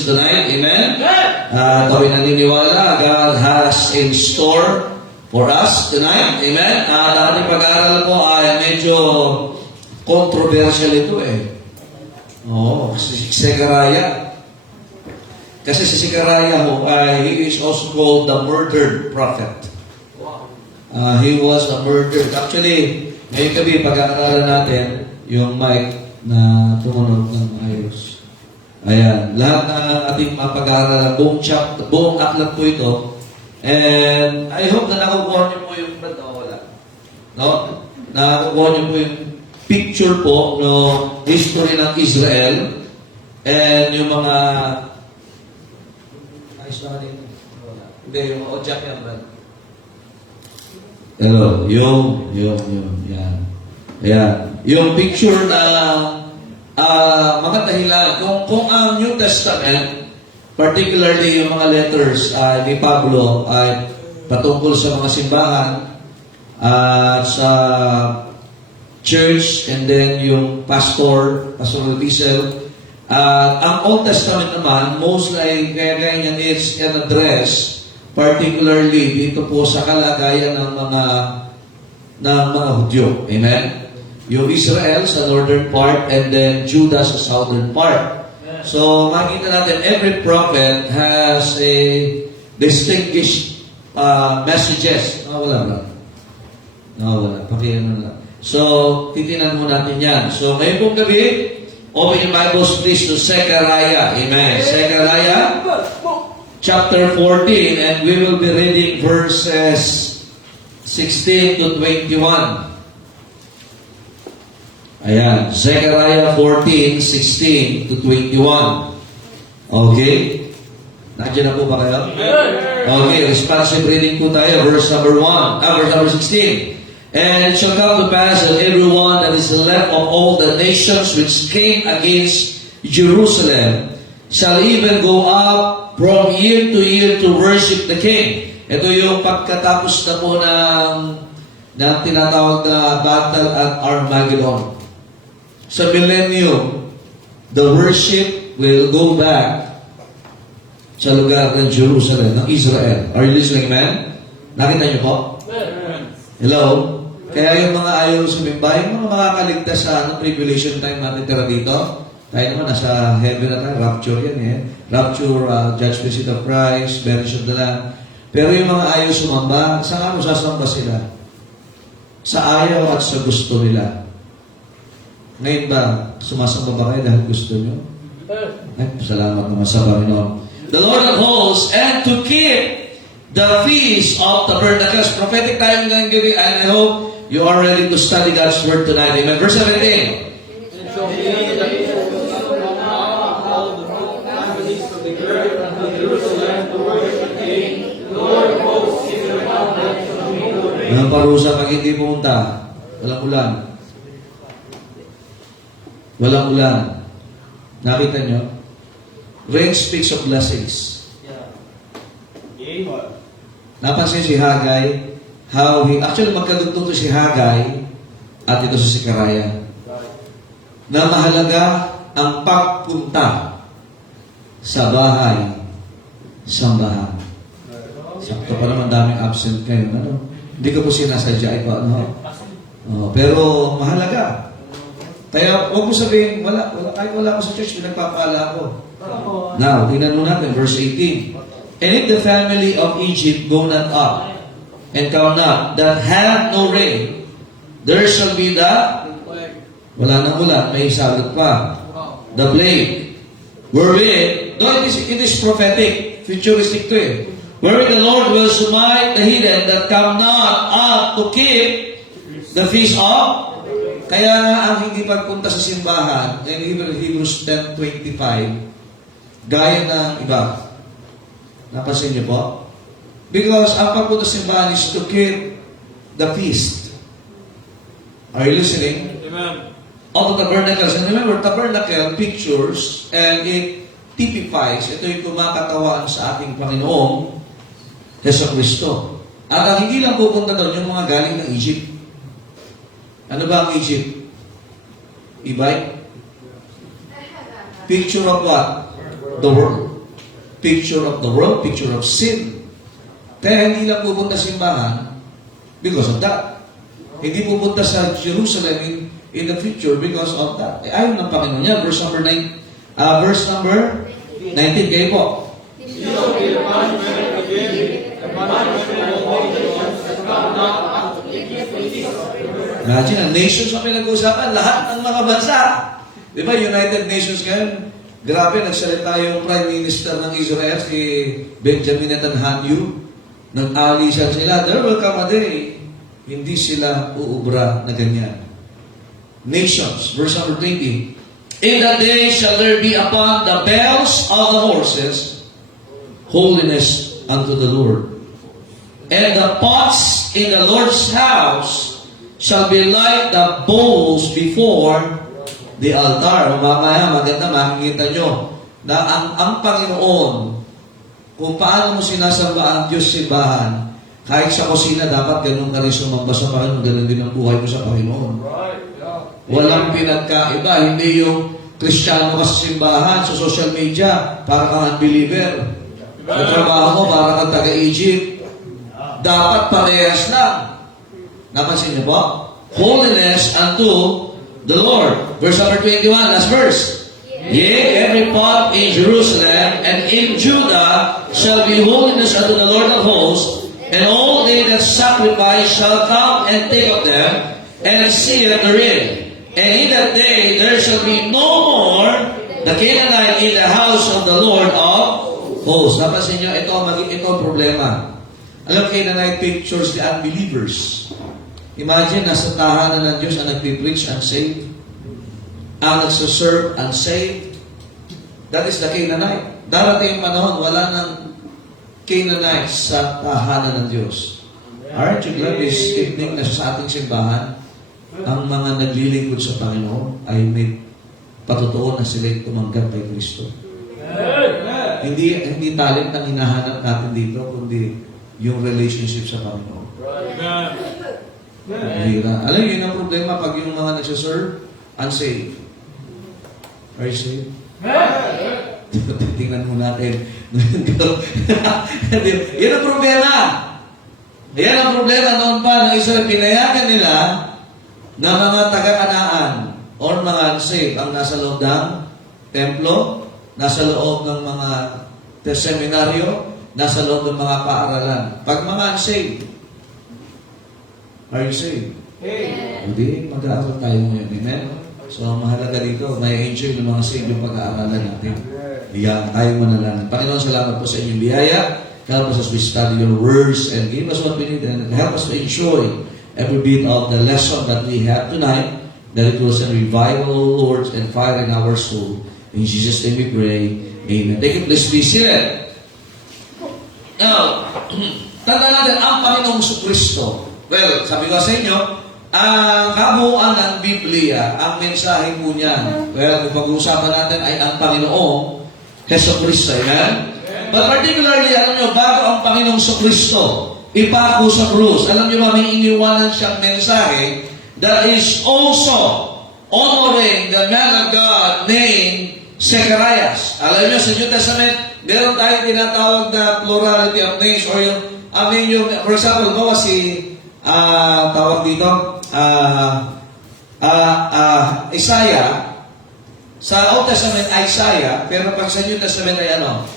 message tonight. Amen? Ako'y naniniwala, God has in store for us tonight. Amen? Ang ating pag-aaral po ay medyo controversial ito eh. Oo, si Zechariah. Kasi si Zechariah ho, he is also called the murdered prophet. He was a murdered. Actually, ngayon gabi, pag-aaralan natin, yung mic na tumunog ng ayos. Ayan. Lahat na ating mapag-aaralan, buong aklat po ito. And I hope na nakukuha niyo po yung wala. No? Nakukuha niyo po yung picture po no history ng Israel and yung mga hindi, yung ojak yan ba? Hello, yung yan. Ayan. Yung picture na mga dahilan. Kung ang New Testament, particularly yung mga letters ni Pablo ay patungkol sa mga simbahan at sa church and then yung pastoral epistle. Ang Old Testament naman, most like kaya niyan is an address particularly dito po sa kalagayan ng mga Hudyo. Amen? Yung Israel sa northern part and then Judah sa southern part. So, makita natin, every prophet has a distinguished messages. Wala. Pakiyan lang. So, titinan mo natin yan. So, ngayon pong gabi, open your Bibles please to Zechariah. Amen. Zechariah chapter 14 and we will be reading verses 16 to 21. Ayan. Zechariah 14, 16 to 21. Okay? Nandiyan na po ba kayo? Okay. Responsive reading po tayo. Verse number 16. And it shall come to pass that everyone that is left of all the nations which came against Jerusalem shall even go up from year to year to worship the King. Ito yung pagkatapos na po ng tinatawag na battle at Armageddon. Sa millennium, the worship will go back sa lugar ng Jerusalem, ng Israel. Are you listening, man? Nakita niyo po? Hello? Kaya yung mga ayaw sumimba, yung mga makakaligtas sa tribulation time natin tira dito, tayo naman nasa heaven na tayo, rapture yan eh. Rapture, judgment seat of Christ, benediction of the Lamb. Pero yung mga ayaw sumamba, saan mo sasamba sila? Sa ayaw at sa gusto nila. Ngayon ba, sumasamba ba kayo dahil gusto nyo? Ay, salamat naman sa Panginoon. The Lord of hosts, and to keep the feast of tabernacles. Prophetic tayo ngayong gabi, and I hope you are ready to study God's Word tonight. Amen. Verse 17. Walang parusa pag hindi pumunta. Walang ulan. Walang ulan. Nakita nyo? Rain speaks of blessings. Napansin si Haggai, actually magkadugtong to si Haggai at ito si Zechariah. Na mahalaga ang pagpunta sa bahay, sambahan. Sakto pa naman daming absent kayo. Ano? Hindi ko po sinasadya ito. Pero mahalaga. Kaya huwag mo sabihin, kahit wala ko sa church, pinagpapala ako. Now, tingnan mo natin, verse 18. And if the family of Egypt go not up, and come not, that have no rain, there shall be wala nang ulan, may sagot pa. The plague. Wherewith, though it is prophetic, futuristic to it. Wherewith the Lord will smite the heathen that come not up to keep the feast of. Kaya ang hindi pagpunta sa simbahan, in Hebrews 10:25, gaya ng iba. Napansin niyo po? Because ang pagpunta sa simbahan is to keep the feast. Are you listening? Amen. Of the tabernacles. And remember, tabernacle pictures and it typifies, ito yung kumakatawaan sa ating Panginoong Jesucristo. At ang hindi lang pupunta doon, yung mga galing ng Egypt. Ano ba ang Egypt? Ibay? Picture of what? The world. picture of the world, picture of sin. Kaya hindi lang pupunta sa simbahan because of that. Hindi pupunta sa Jerusalem in the future because of that. Ayaw ng Panginoon niya. Verse number 19 kayo po. Imagine, ang nations na pinag-uusapan, lahat ng mga bansa. Di ba, United Nations ngayon, grabe, nagsalita yung Prime Minister ng Israel, si Benjamin Netanyahu, nag-alisan sila, there will come a day, hindi sila uubra na ganyan. Nations, verse number 20. In that day shall there be upon the bells of the horses holiness unto the Lord. And the pots in the Lord's house shall be like the bowls before the altar. Mamaya, maganda, makikita nyo na ang Panginoon, kung paano mo sinasamba ang Diyos simbahan, kahit sa kusina, dapat ganun ka rin sumamba sa Panginoon, ganun din ang buhay mo sa Panginoon. Walang pinagkaiba, hindi yung Kristiyano ka sa simbahan, sa social media, para kang unbeliever. Sa trabaho mo, para kang taga-Egypt. Dapat parehas lang. Napansin niyo po? Holiness unto the Lord. Verse number 21, last verse. Yea, every pot in Jerusalem and in Judah shall be holiness unto the Lord of hosts, and all they that sacrifice shall come and take of them, and see it therein. And in that day there shall be no more the Canaanite in the house of the Lord of hosts. Napansin niyo, ito ang problema. Alam, Canaanite pictures the unbelievers. Imagine, nasa tahanan ng Diyos ang nagpipreach unsaved, ang nagsaserve unsaved. That is the Canaanite. Darating yung panahon, wala ng Canaanite sa tahanan ng Diyos. Aren't you glad this evening na sa ating simbahan, ang mga naglilingkod sa Panginoon ay may patutuon na sila'y tumanggap kay Kristo. Hindi talent ang hinahanap natin dito, kundi yung relationship sa Panginoon. Alam yun ang problema pag yung mga nagsaserve, unsaved. Are you saved? Tingnan mo natin. Yan ang problema. Yan ang problema noon pa ng Israel. Pinayagan nila na mga taga-Kanaan or mga unsaved ang nasa loob ng templo, nasa loob ng mga seminaryo, nasa loob ng mga paaralan. Pag mga unsaved, are you saved? Hindi, mag-aaral tayo ngayon. Amen? So, ang mahalaga dito, may enjoy ng mga saved yung pag-aaralan natin. Iyan, tayo manalanan. Panginoon, salamat po sa inyong biyaya. Help us as we study your words and give us what we need and help us to enjoy every bit of the lesson that we have tonight, that it will send revival, O Lord, and fire in our soul. In Jesus' name we pray. Amen. Thank you. Please be seated. Now, tanda natin ang Panginoong Kristo. Well, sabi ko sa inyo, ang kabuuan ng Biblia, ang mensahe po niyan, well, kung pag-uusapan natin ay ang Panginoong Jesucristo. Amen? But particularly, alam nyo, bago ang Panginoong Kristo ipako sa krus, alam nyo ba, may iniwanan siyang mensahe that is also honoring the man of God named Zecharias. Alam nyo, sa New Testament, meron tayong tinatawag na plurality of names or yung, for example, bawa si tawag dito, Isaiah. Sa Old Testament, Isaiah, pero pag sa New Testament ay ano?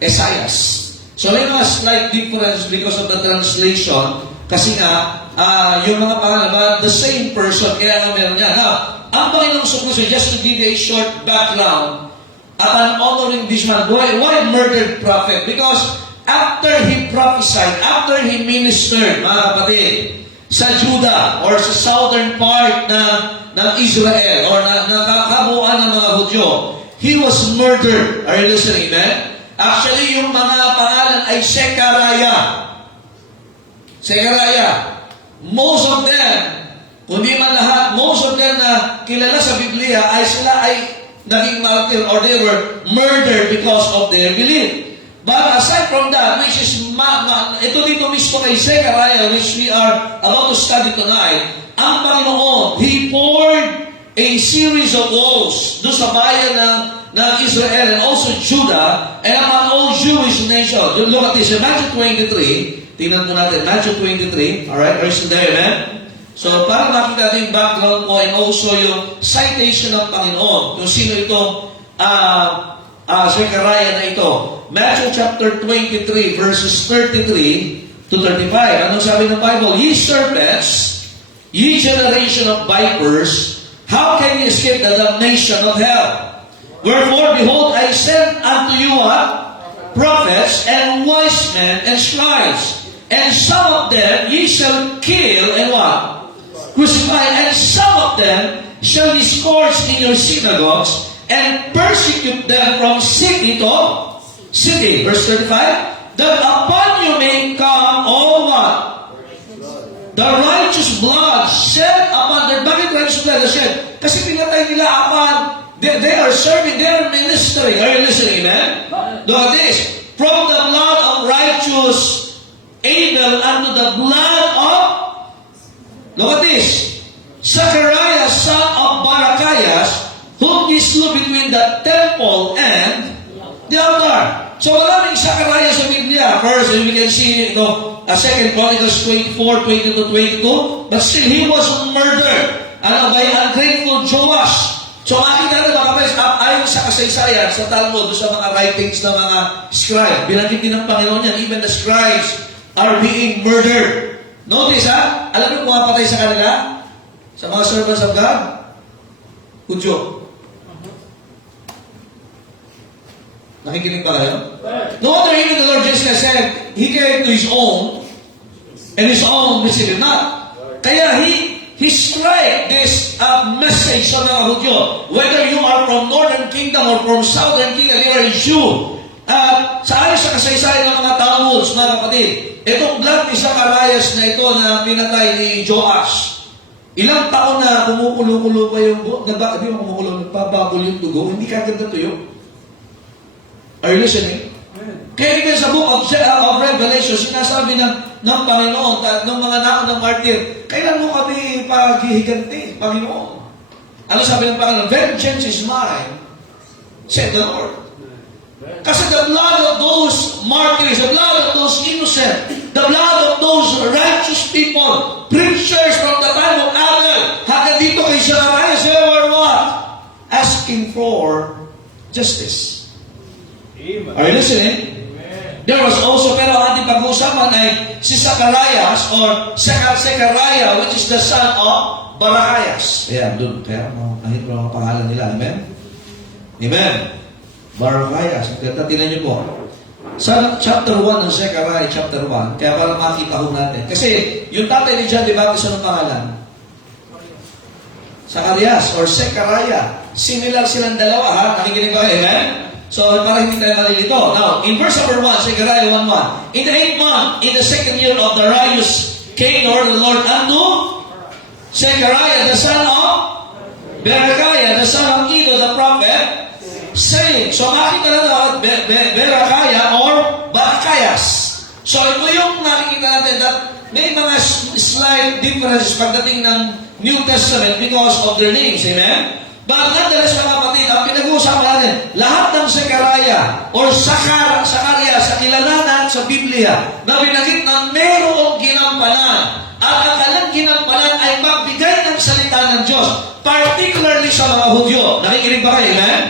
Esaias. So, may mga slight difference because of the translation. Kasi nga, yung mga pangalan, but the same person, kaya nga meron yan. Now, ang Panginoong Kristo, just to give you a short background, at an honoring this man, why murdered prophet? Because after he prophesied, after he ministered, mga kapatid, sa Judah or sa southern part ng Israel or na kabuuan ng mga Hudyo, he was murdered. Are you listening, man? Actually, yung mga pangalan ay Zechariah. Most of them, kundi man lahat, most of them na kilala sa Biblia ay sila ay naging martyr or they were murdered because of their belief. But aside from that, which is ito dito mismo kay Zechariah, which we are about to study tonight, ang Panginoon, He poured a series of woes doon sa bayan ng Israel and also Judah and among all Jewish nations. Look at this, in Matthew 23, tingnan po natin, Matthew 23, alright, are you still there, amen? So, para makita natin yung background mo and also yung citation ng Panginoon, kung sino itong Zechariah na ito. Matthew chapter 23, verses 33 to 35. Anong sabi ng Bible? Ye serpents, ye generation of vipers, how can ye escape the damnation of hell? Wherefore, behold, I send unto you what? Prophets and wise men and scribes. And some of them ye shall kill and what? Crucify. And some of them shall be scourged in your synagogues and persecute them from city to city. Verse 35. That upon you may come all what? The righteous blood shed upon their... Bakit righteous blood shed? Kasi pinatay nila upon... They are serving, they are ministering. Are you listening, amen? Look at this. From the blood of righteous Abel unto the blood of... Look at this. Zechariah, son of Barachias, whom he slew between the temple and the altar. So maraming Zechariah sa Biblia. First, we can see, 2 Chronicles 24, 20 to 22. But still, he was murdered by ungrateful Joash. So makita natin mga kapatid, ayon sa kasaysayan, sa Talmud, sa mga writings ng mga scribe, binanggit din ng Panginoon yan, even the scribes are being murdered. Notice alam niyo kung mapatay sa kanila? Sa mga servants of God? Hudyo. Nakikinig ba kayo? No wonder even the Lord Jesus said, He came to His own, and His own received Him not. Kaya He strike this message sa mga Hudyo. Whether you are from Northern Kingdom or from Southern Kingdom, you are a Jew. Sa ayon sa kasaysayan ng mga Talmuds, mga kapatid, itong blood ni Zacharias na ito na pinatay ni Joash, ilang taon na kumukulo-kulo pa yung buhok, di mo kumukulo, nagpababol yung dugo, hindi kagad na tuyo. Are you listening? Kaya even sa book of Revelation, sinasabi ng Panginoon, ng mga naunang martir, kailan mo kami paghihiganti, Panginoon? Ano sabi ng Panginoon? Vengeance is mine, said the Lord. Kasi the blood of those martyrs, the blood of those innocent, the blood of those righteous people, preachers from the time of Abel, hanggang dito kay Zechariah, they were what? Asking for justice. Amen. Are you listening? Amen. There was also, pero ang ating pag-uusapan ay si Zacharias or Zechariah, which is the son of Barachias. Yeah, doon. Kaya kahit mga pangalan nila. Amen? Amen. Barachias. Tingnan niyo po. Sa chapter 1 ng Zechariah, chapter 1, kaya para makita ho natin. Kasi yung tatay ni John the Baptist, anong pangalan? Zacharias or Zechariah. Similar silang dalawa, ha? Nakikinig ko, amen? So, para hindi tayo malilito. Now, in verse number 1, Zechariah 1:1. In the 8th month, in the 2nd year of Darius, king or the Lord unto Zechariah, the son of Berechiah, the son of Iddo, the prophet, saying, so makikita natin Berechiah or Barachias. So, ito yung nakikita natin that may mga slight differences pagdating ng New Testament because of their names. Amen? But nonetheless, mga kapatid, ang pinag-uusapan natin, lahat ng Zechariah or Zachariah sa kilalanan sa Biblia na binanggit na mayroong ginampanan at ang kanilang ginampanan ay magbigay ng salita ng Diyos, particularly sa mga Hudyo. Nakikinig ba kayo, amen?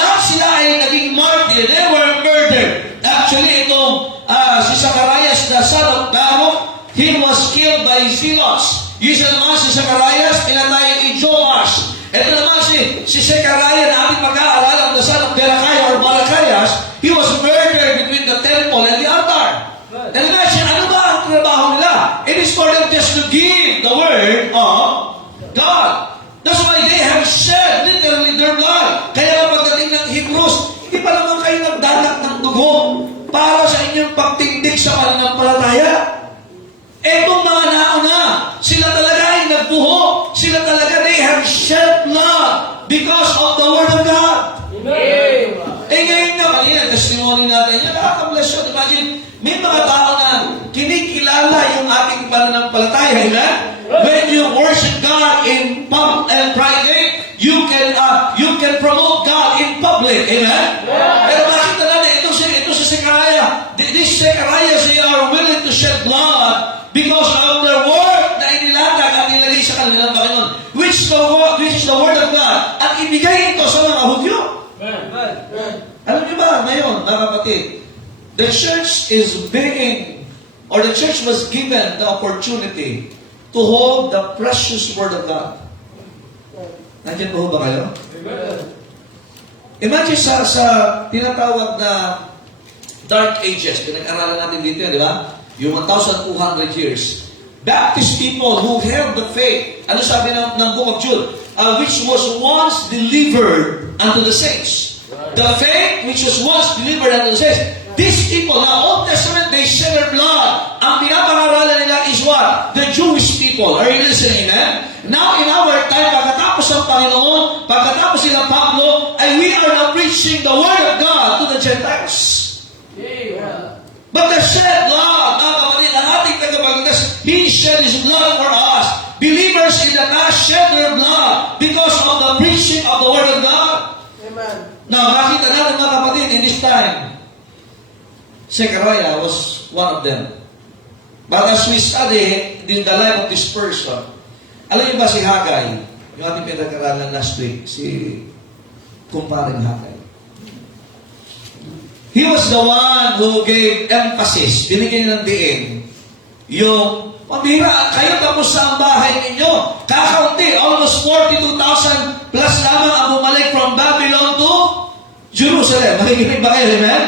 Lahat sila ay naging martyr. They were murdered. Actually, itong si Zacharias, the son of Baruch, he was killed by Zelos. Yung naman si Zacharias, pinatay ni Joash. Ito naman si Zechariah na ating pag-aaralan, the son of Berechiah or Barachias, he was murdered between the temple and the altar. And imagine, ano ba ang trabaho nila? It is for them just to give the word of God. That's why they have shed literally their blood. Kaya pagdating ng Hebrews, hindi pa naman kayo nagdadak ng dugo para sa inyong pagtindig sa pananampalataya. Etong mga nauna, sila talaga ay nagbuho. Sila talaga, they have shed blood because of the Word of God. Amen. Ngayon naman, yan, testimony natin, yan, nakaka-bless yun. Imagine, may mga tao na kinikilala yung ating pananampalataya. Amen? When you worship God in public and private, you can promote God in public. Amen? Pero makita natin, ito si Zechariah. This Zechariah, they are willing to shed blood because of their word na inilatag at nilagay sa kanilang Panginoon. Which is the word of God. At ibigay ito sa mga Hudyo. Alam niyo ba, ngayon, mga kapatid, the church is being, or the church was given the opportunity to hold the precious word of God. Nandiyan po ba kayo? Imagine sa tinatawag na Dark Ages, pinag-aralan natin dito yan, di ba? Yung 1,200 years. Baptist people who held the faith, ano sabi ng Book of Jude? Which was once delivered unto the saints. The faith which was once delivered unto the saints. These people, na Old Testament, they shed their blood. Ang pinapangaralan nila is what? The Jewish people. Are you listening, man? Now, in our time, pagkatapos ng Panginoon, pagkatapos sila Pablo, ay we are now preaching the Word of God to the Gentiles. But the shed blood, mga kapatid, ang ating tagapagligtas, He shed His blood for us. Believers in the past shed their blood because of the preaching of the Word of God. Amen. Now, makita natin mga kapatid, in this time, Zechariah was one of them. But as we study in the life of this person, alam niyo ba si Haggai, yung ating pinag-aralan last week, si kumparing Haggai. He was the one who gave emphasis, binigyan ng diin, yung pambihira, kayo tapos sa ang bahay ninyo. Kakaunti, almost 42,000 plus lamang ang bumalik from Babylon to Jerusalem. Makikinig ba kayo, amen?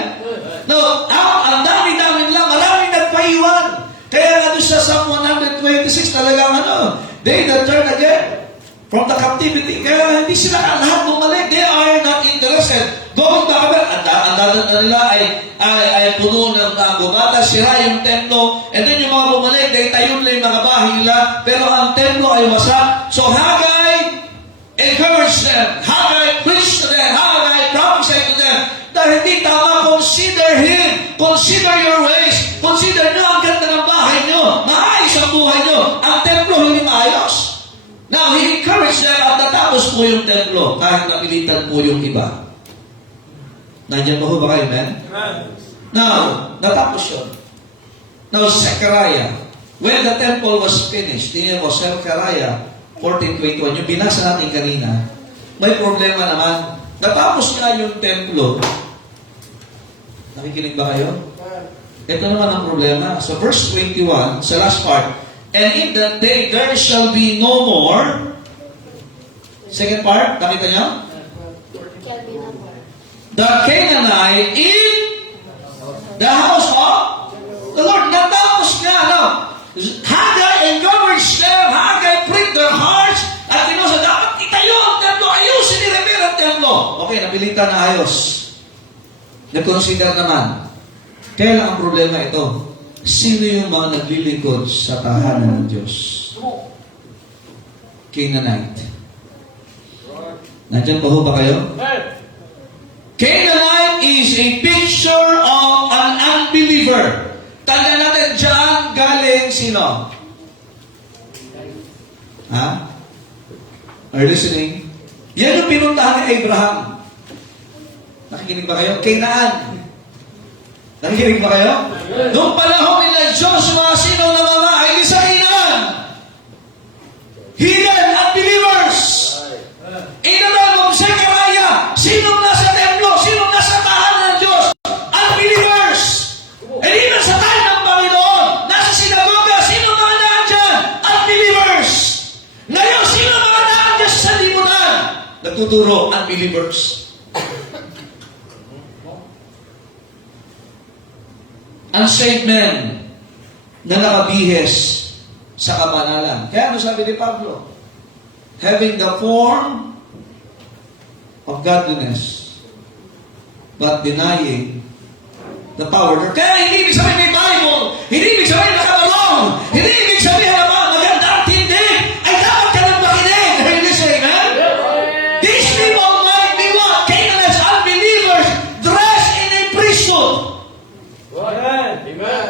No, ang dami-dami lang, maraming nagpaiwan. Kaya nga doon sa Psalm 126 talagang they that turn again from the captivity. Kaya hindi sila lahat bumalik. They are not interested. Going back, ang dadan nila ay puno ng gumata, sira yung templo, and then yung mga bumalik, they tayo na yung mga bahay nila, pero ang templo ay wasak. So Haggai encourage them. Haggai preach to them. Haggai prophesy to them. Dahil hindi tama, consider Him. Consider your ways. Consider nyo ang ganda ng bahay nyo. Maayos ang buhay nyo. Ang templo hindi maayos. Now, He encouraged them at natapos po yung templo kahit napilitan po yung iba. Nandiyan po ba kayo, man? Now, natapos yun. Now, Zechariah, when the temple was finished, tingnan mo, Zechariah 14:21, yung binasa natin kanina, may problema naman. Natapos nga yung templo. Nakikinig ba kayo? Ito naman ang problema. So verse 21, sa last part, and in that day there shall be no more. Second part, nakita niyo? The Canaanite in the house of the Lord. Natapos nga, Haggai encouraged them. Haggai pricked their hearts. At kinusa, dapat itayo ang templo. Ayusin, i-repair ang templo. Okay, napilitan na ayos. Nag-consider naman. Kaya lang ang problema ito. Sino yung mga naglilingkod sa tahanan ng Diyos? Canaanite. Nandiyan pa ho ba kayo? Canaanite is a picture of an unbeliever. Tanda natin, dyan galing sino? Ha? Are you listening? Yan yung pinuntahan ni Abraham. Nakikinig ba kayo? Canaan. Nakikinig ba kayo? Noong panahon nila Joshua, sino namamahay sa Canaan? Heathen unbelievers. In the time of Zechariah, sinong nasa templo? Sinong nasa tahanan ng Diyos? Unbelievers. And even sa time ng Panginoon, nasa sinagoga, sino mga naandyan? Unbelievers. Ngayon, sino mga naandyan sa libutan? Nagtuturo, unbelievers. Unsaved men na nakabihes sa kabanalan. Kaya ano sabi ni Pablo? Having the form of godliness, but denying the power. Kaya hindi ibig sabihin may Bible, hindi ibig sabihin nakabalong, hindi ibig sabihin na maganda ang tindig, ay dapat ka nang makinig. Are you listening, man? These people might be what? Canaanites, unbelievers, dressed in a priesthood. Amen.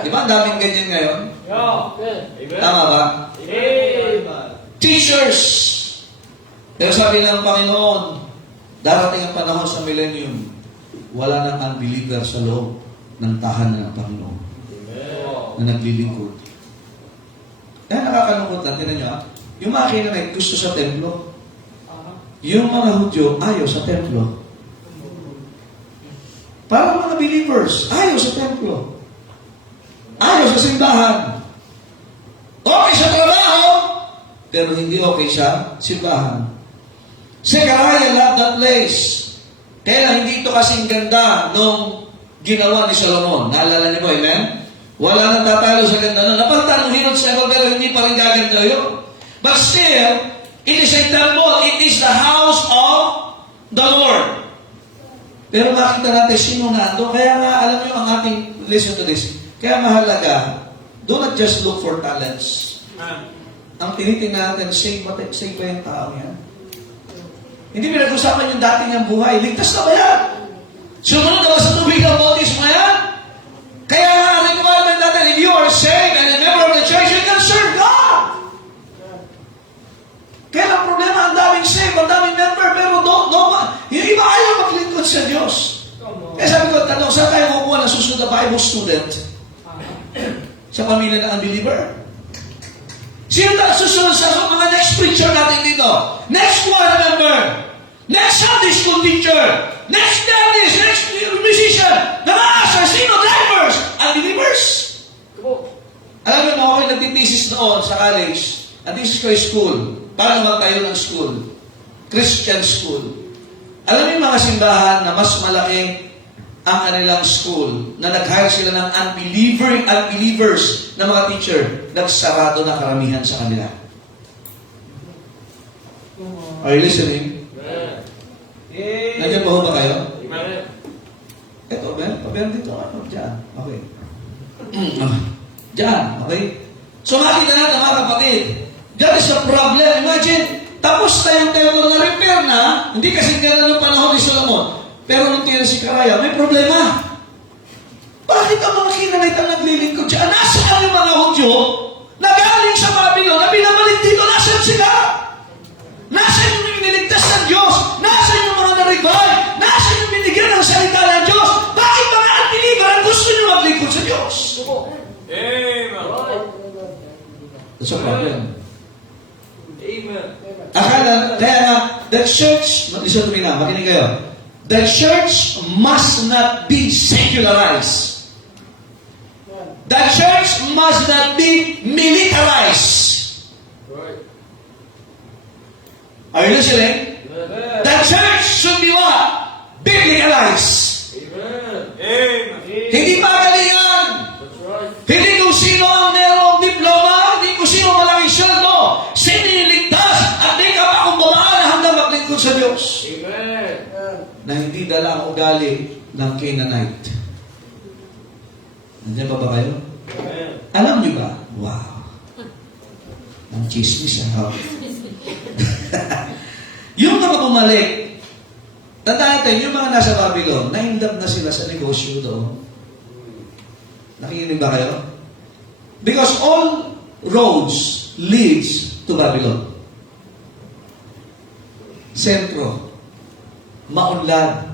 Di ba ang daming ganyan ngayon? Amen. Tama ba? Amen. Teachers. Pero sabi ng Panginoon, Darating ang panahon sa millennium, wala nang unbeliever sa loob ng tahanan ng Panginoon na naglilingkod. Kaya nakakalungkot lang, tinan nyo, yung mga Canaanite gusto sa templo. Yung mga Hudyo ayaw sa templo. Parang mga believers, ayaw sa templo. Ayaw sa simbahan. Okay sa trabaho, pero hindi okay sa simbahan. Zechariah loved that place. Kaya hindi ito kasing ganda nung ginawa ni Solomon. Naalala niyo po, amen? Wala nang tatalo sa ganda nun. Napalitan ng Herod Seven, pero hindi pa rin gaganda yun. But still, it is a temple. It is the house of the Lord. Pero makita natin sino nando. Kaya nga, alam niyo ang ating, listen to this, kaya mahalaga, do not just look for talents. Ang tinitingnan natin, save ba yung tao yan? Hindi pinag-usapan yung dating ang buhay. Ligtas na ba yan? Sumunod na ba sa tubig ng bautismo yan? Kaya nga, ang requirement natin, if you are saved and a member of the church, you can serve God. Kaya ang problema, ang daming saved, ang daming member, pero yung iba ayaw maglingkod sa Diyos. Kaya sabi ko, tanong, saan tayo kukuha ng susunod na Bible student? Sa pamilya ng unbeliever? Sino tayo susunod sa mga next preacher natin dito? Next choir member? Next Sunday school teacher? Next dentist? Next musician? Namaasar? Sino? Drivers? Unbelievers? Alam mo, ako yung nagtitesis noon sa college. Ang thesis ko ay school. Paano magtayo ng school? Christian school. Alam mo yung mga simbahan na mas malaki ang kanilang school, na nag-hire sila ng unbelievers na mga teacher, nagsarado na karamihan sa kanila. Are you listening? Nandiyan pa ho ba kayo? Ito, meron dito. Ano? Diyan. Okay. Diyan. Okay? So makita natin mga kapatid, that is a problem. Imagine, tapos tayong templo na repair na, hindi kasi gano'n ng panahon ni Solomon. Pero nung tira si Karaya, may problema. Bakit ang mga Canaanite ang naglilingkod siya? Nasaan yung mga Hudyo na galing sa Babylon na binabalik dito? Nasaan sila? Nasaan yung niligtas ng Diyos? Nasaan yung mga na-revive? Nasaan yung binigyan ng salita ng Diyos? Bakit mga unbeliever ang gusto nyo maglingkod sa Diyos? Amen. That's a problem. Amen. Kaya nga, the church, listen to me now, makinig kayo. The church must not be secularized. The church must not be militarized. Are you listening? The church should be what? Biblicalized. Hindi pagalingan. Hindi kung sino ang merong diploma, hindi kung sino malaking sweldo. Siniligtas at di ka pa kumbabaan hanggang maglingkod sa Diyos. Amen. Na hindi dala ang ugali ng Canaanite. Nandiyan ba kayo? Amen. Alam niyo ba? Wow. Ang chismis, ha? Yung mga bumalik, tandaan natin, yung mga nasa Babylon, naindap na sila sa negosyo doon. Nakikinig ba kayo? Because all roads leads to Babylon. Sentro. Maunlad.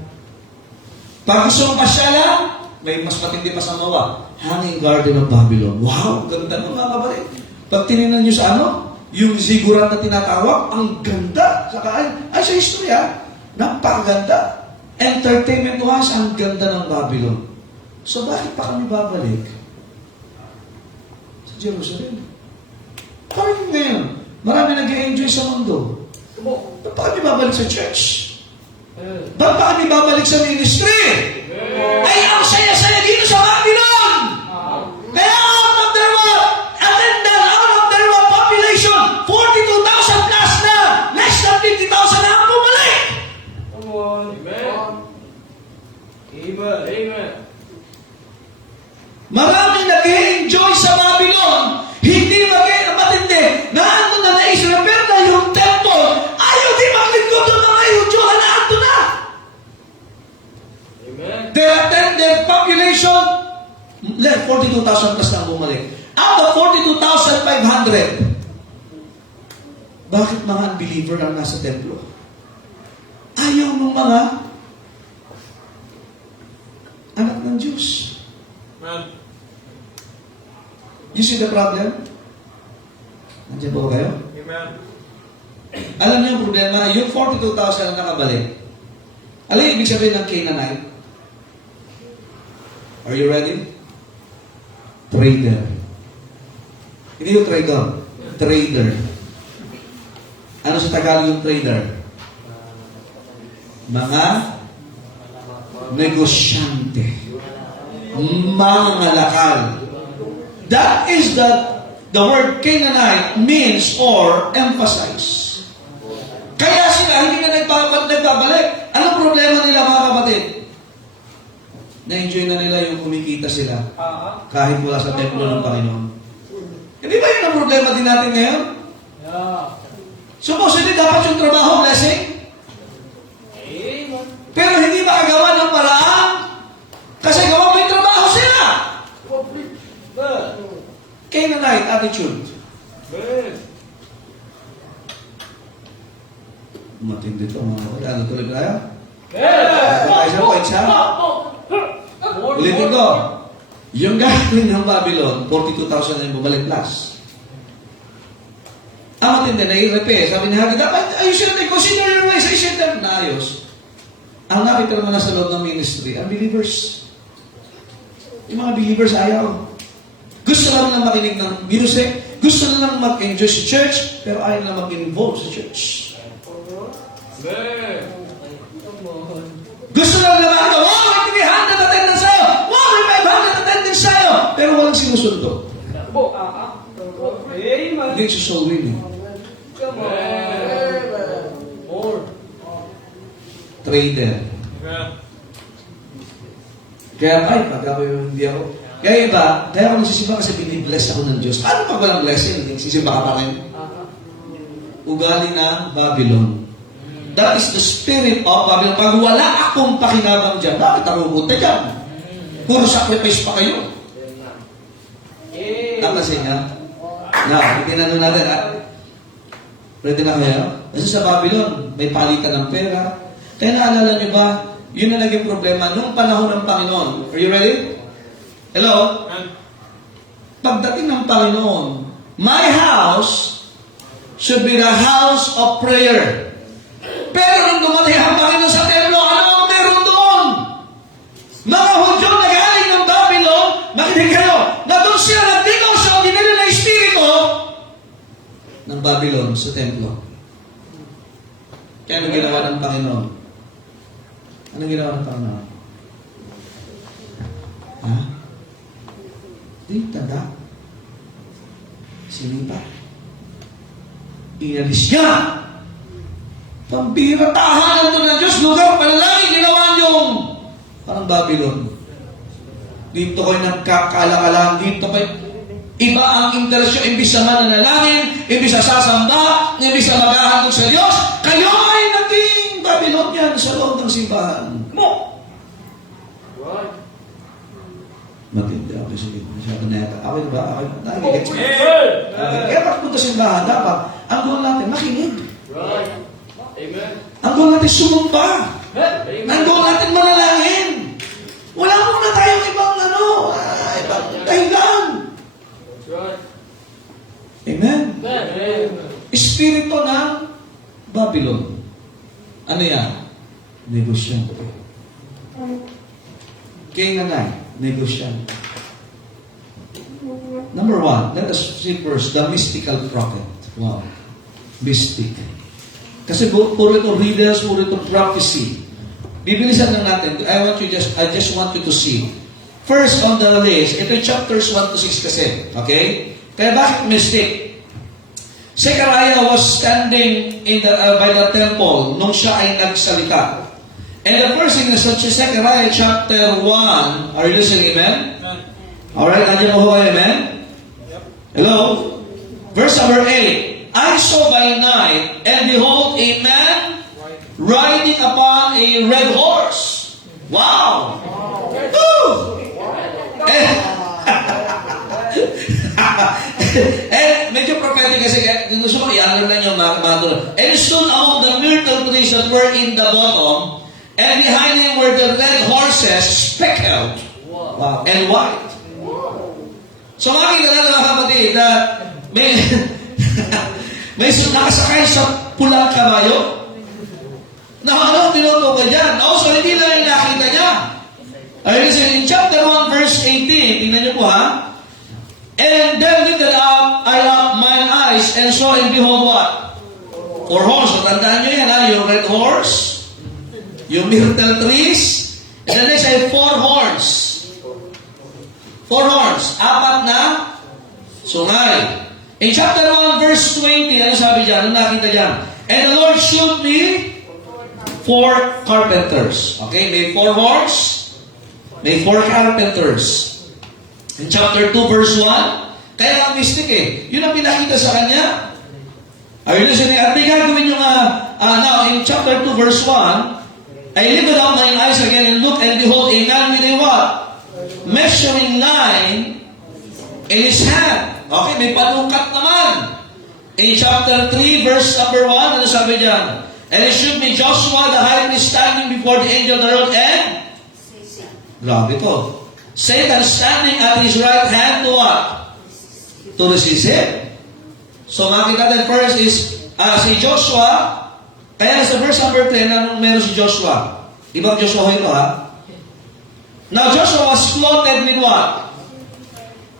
Pag gusto mong pasyalan, may mas matindi pa sa Noah. Hanging Garden of Babylon. Wow, ganda ng mga kabalit. Pag tinignan nyo sa yung zigurat na tinatawag, ang ganda. Saka, ay sa historya, napakaganda. Entertainment-wise, ang ganda ng Babylon. So, bakit pa kami babalik sa Jerusalem? Parang ngayon, marami nag-enjoy sa mundo. Ba't pa kami babalik sa church? Ba't pa kami babalik sa ministry? Ay, ang saya-saya dito sa Babylon! Kaya out of their attendance, out of their population, 42,000 plus na! Less than 50,000 na ang bumalik! Amen. Amen. Maraming nag-enjoy sa Babylon, hindi matindi, na ano na na-Israel, na yung temple, ayaw di maglingkod ng mga Hudyo, na na! Amen. Their population, 42,000 plus na bumalik. Out of 42,500, bakit mga unbeliever ang nasa templo? Ayaw mong mga anak ng Diyos. You see the problem? Nandiyan po ba kayo? Alam niyo yung problema, yung 42,000 na nakabalik. Alam yung ibig sabihin ng Canaanite? Are you ready? Trader. Hindi yung trader. Trader. Ano sa Tagalog yung trader? Mga negosyante. Mangalakal. That is the word Canaanite means or emphasize. Kaya sila hindi na nagbabalik. Anong problema nila mga kapatid? Na-enjoy na nila yung kumikita sila kahit wala sa templo ng Panginoon. Hindi ba yun ang problema din natin ngayon? Supposedly dapat yung trabaho, blessing. Pero hindi makagawa ng paraan kasi gawa mo yung trabaho sila. Canaanite attitude. Matindi ito mga kapatid. Ano tuloy tayo? Ulitin ko. Yung galing ng Babylon, 42,000 na yung bumalik plus. Ang matindi na i-repair. Sabi ni Haggai, dapat ayusin natin. Consider your ways. Ayusin natin. Naayos. Ang nakita naman nasa loob ng ministry, ang believers. Yung mga believers ayaw. Gusto lang makinig ng music, gusto lang mag-enjoy sa church, pero ayaw lang mag-involve sa church. Gusto lang naman ito, wow, may 300 attendance sa'yo, wow, may 500 attendance sa'yo, pero walang sinusundo. Hindi siya soul winning. Trader. Kaya pag ako hindi ako. Kaya iba, kaya ako nagsisimba kasi binibless ako ng Diyos. Paano pag walang blessing? Nagsisimba ka pa rin. Ugali ng Babylon. That is the spirit of Babylon. Pag wala akong pakinabang dyan, bakit ako pumunta dyan? Puro sacrifice pa kayo. Tapasin niya. Now, itinanong natin, ready na kayo? Kasi sa Babylon, may palitan ng pera. Kaya naalala niyo ba, yun na naging problema nung panahon ng Panginoon. Are you ready? Hello? Pagdating ng Panginoon, my house should be the house of prayer. Pero nung dumating ang Panginoon sa templo, ano ang meron doon? Mga Hudyo na galing ng Babylon, makinig kayo, na doon sila nagdikaw sa ordinary na espiritu ng Babylon sa templo. Kaya anong ginawa ng Panginoon? Anong ginawa ng Panginoon? Ha? Di, tanda. Sinipa. Inalis niya. Pambira, tahanan mo ng Diyos, lugar, panalangin, ginawa niyong parang Babylon. Dito kayo nagkakala-kalaan, dito kayo, iba ang interest nyo, imbis na mananalangin, imbis na sasamba, imbis na maghahandog sa Diyos, kayo ay naging Babylon yan sa loob ng simbahan mo. Matindi ako sige. Masyado na yata. Okay ba? Okay ba? Nakikigit siya. Kaya pag punta sa simbahan, dapat, ang goal natin, makinig. Ang goal natin, sumumpa. Ang goal natin, manalangin. Wala muna tayong ibang ibang dahilan. Amen? Espiritu ng Babylon. Ano yan? Negosyante. Canaanite. Negosyante. Number 1, let us see first the mystical prophet. Wow. Mystic. Kasi puro ito readers, puro ito prophecy. Bibilisan lang natin. I just want you to see. First on the list, ito chapters 1 to 6 kasi. Okay? Kaya bakit mystic? Zechariah was standing by the temple nung siya ay nagsalita. And the first thing is Zechariah chapter 1. Are you listening, amen? Alright, nandiyan mo ho kayo, amen? Hello? Verse number 8. I saw by night, and behold, a man riding upon a red horse. Wow! Woo! And medyo prophetic kasi gusto ko i-alarm lang yung mga tulad. And stood among the myrtle trees that were in the bottom, And behind him were the red horses, speckled and white. So makikita na mga kapatid na may, may nakasakay sa pulang kabayo. Na ano, tinuto ka dyan. Also, hindi lang yung nakita niya. Ayun kasi, in chapter 1, verse 18, tingnan niyo po ha. And then lifted up I up mine eyes and saw and behold what? 4 horse. So, tandaan niyo yan ha, yung red horse, yung myrtle trees, and then next ay 4 horns. 4 horns. 4 na sungay. In chapter 1, verse 20, ano sabi dyan? Ano nakita dyan? And the Lord showed me 4 carpenters. Okay, may 4 horns, may 4 carpenters. In chapter 2, verse 1, kaya ang mystic yun ang pinakita sa kanya. Ayun na siya, at may gagawin yung, now, in chapter 2, verse 1, I lifted up my eyes again and looked, and behold, a man with a what? Measuring line in his hand. Okay, may panukat naman. In chapter 3, verse number 1, ano sabi dyan? And it should be Joshua the high priest standing before the angel of the Lord and grabe to. Satan standing at his right hand to what? To resist him. So makita natin first is si Joshua. Kaya sa verse number 10, anong meron si Joshua? Ibang Joshua ito ha. Now Joshua was clothed with what?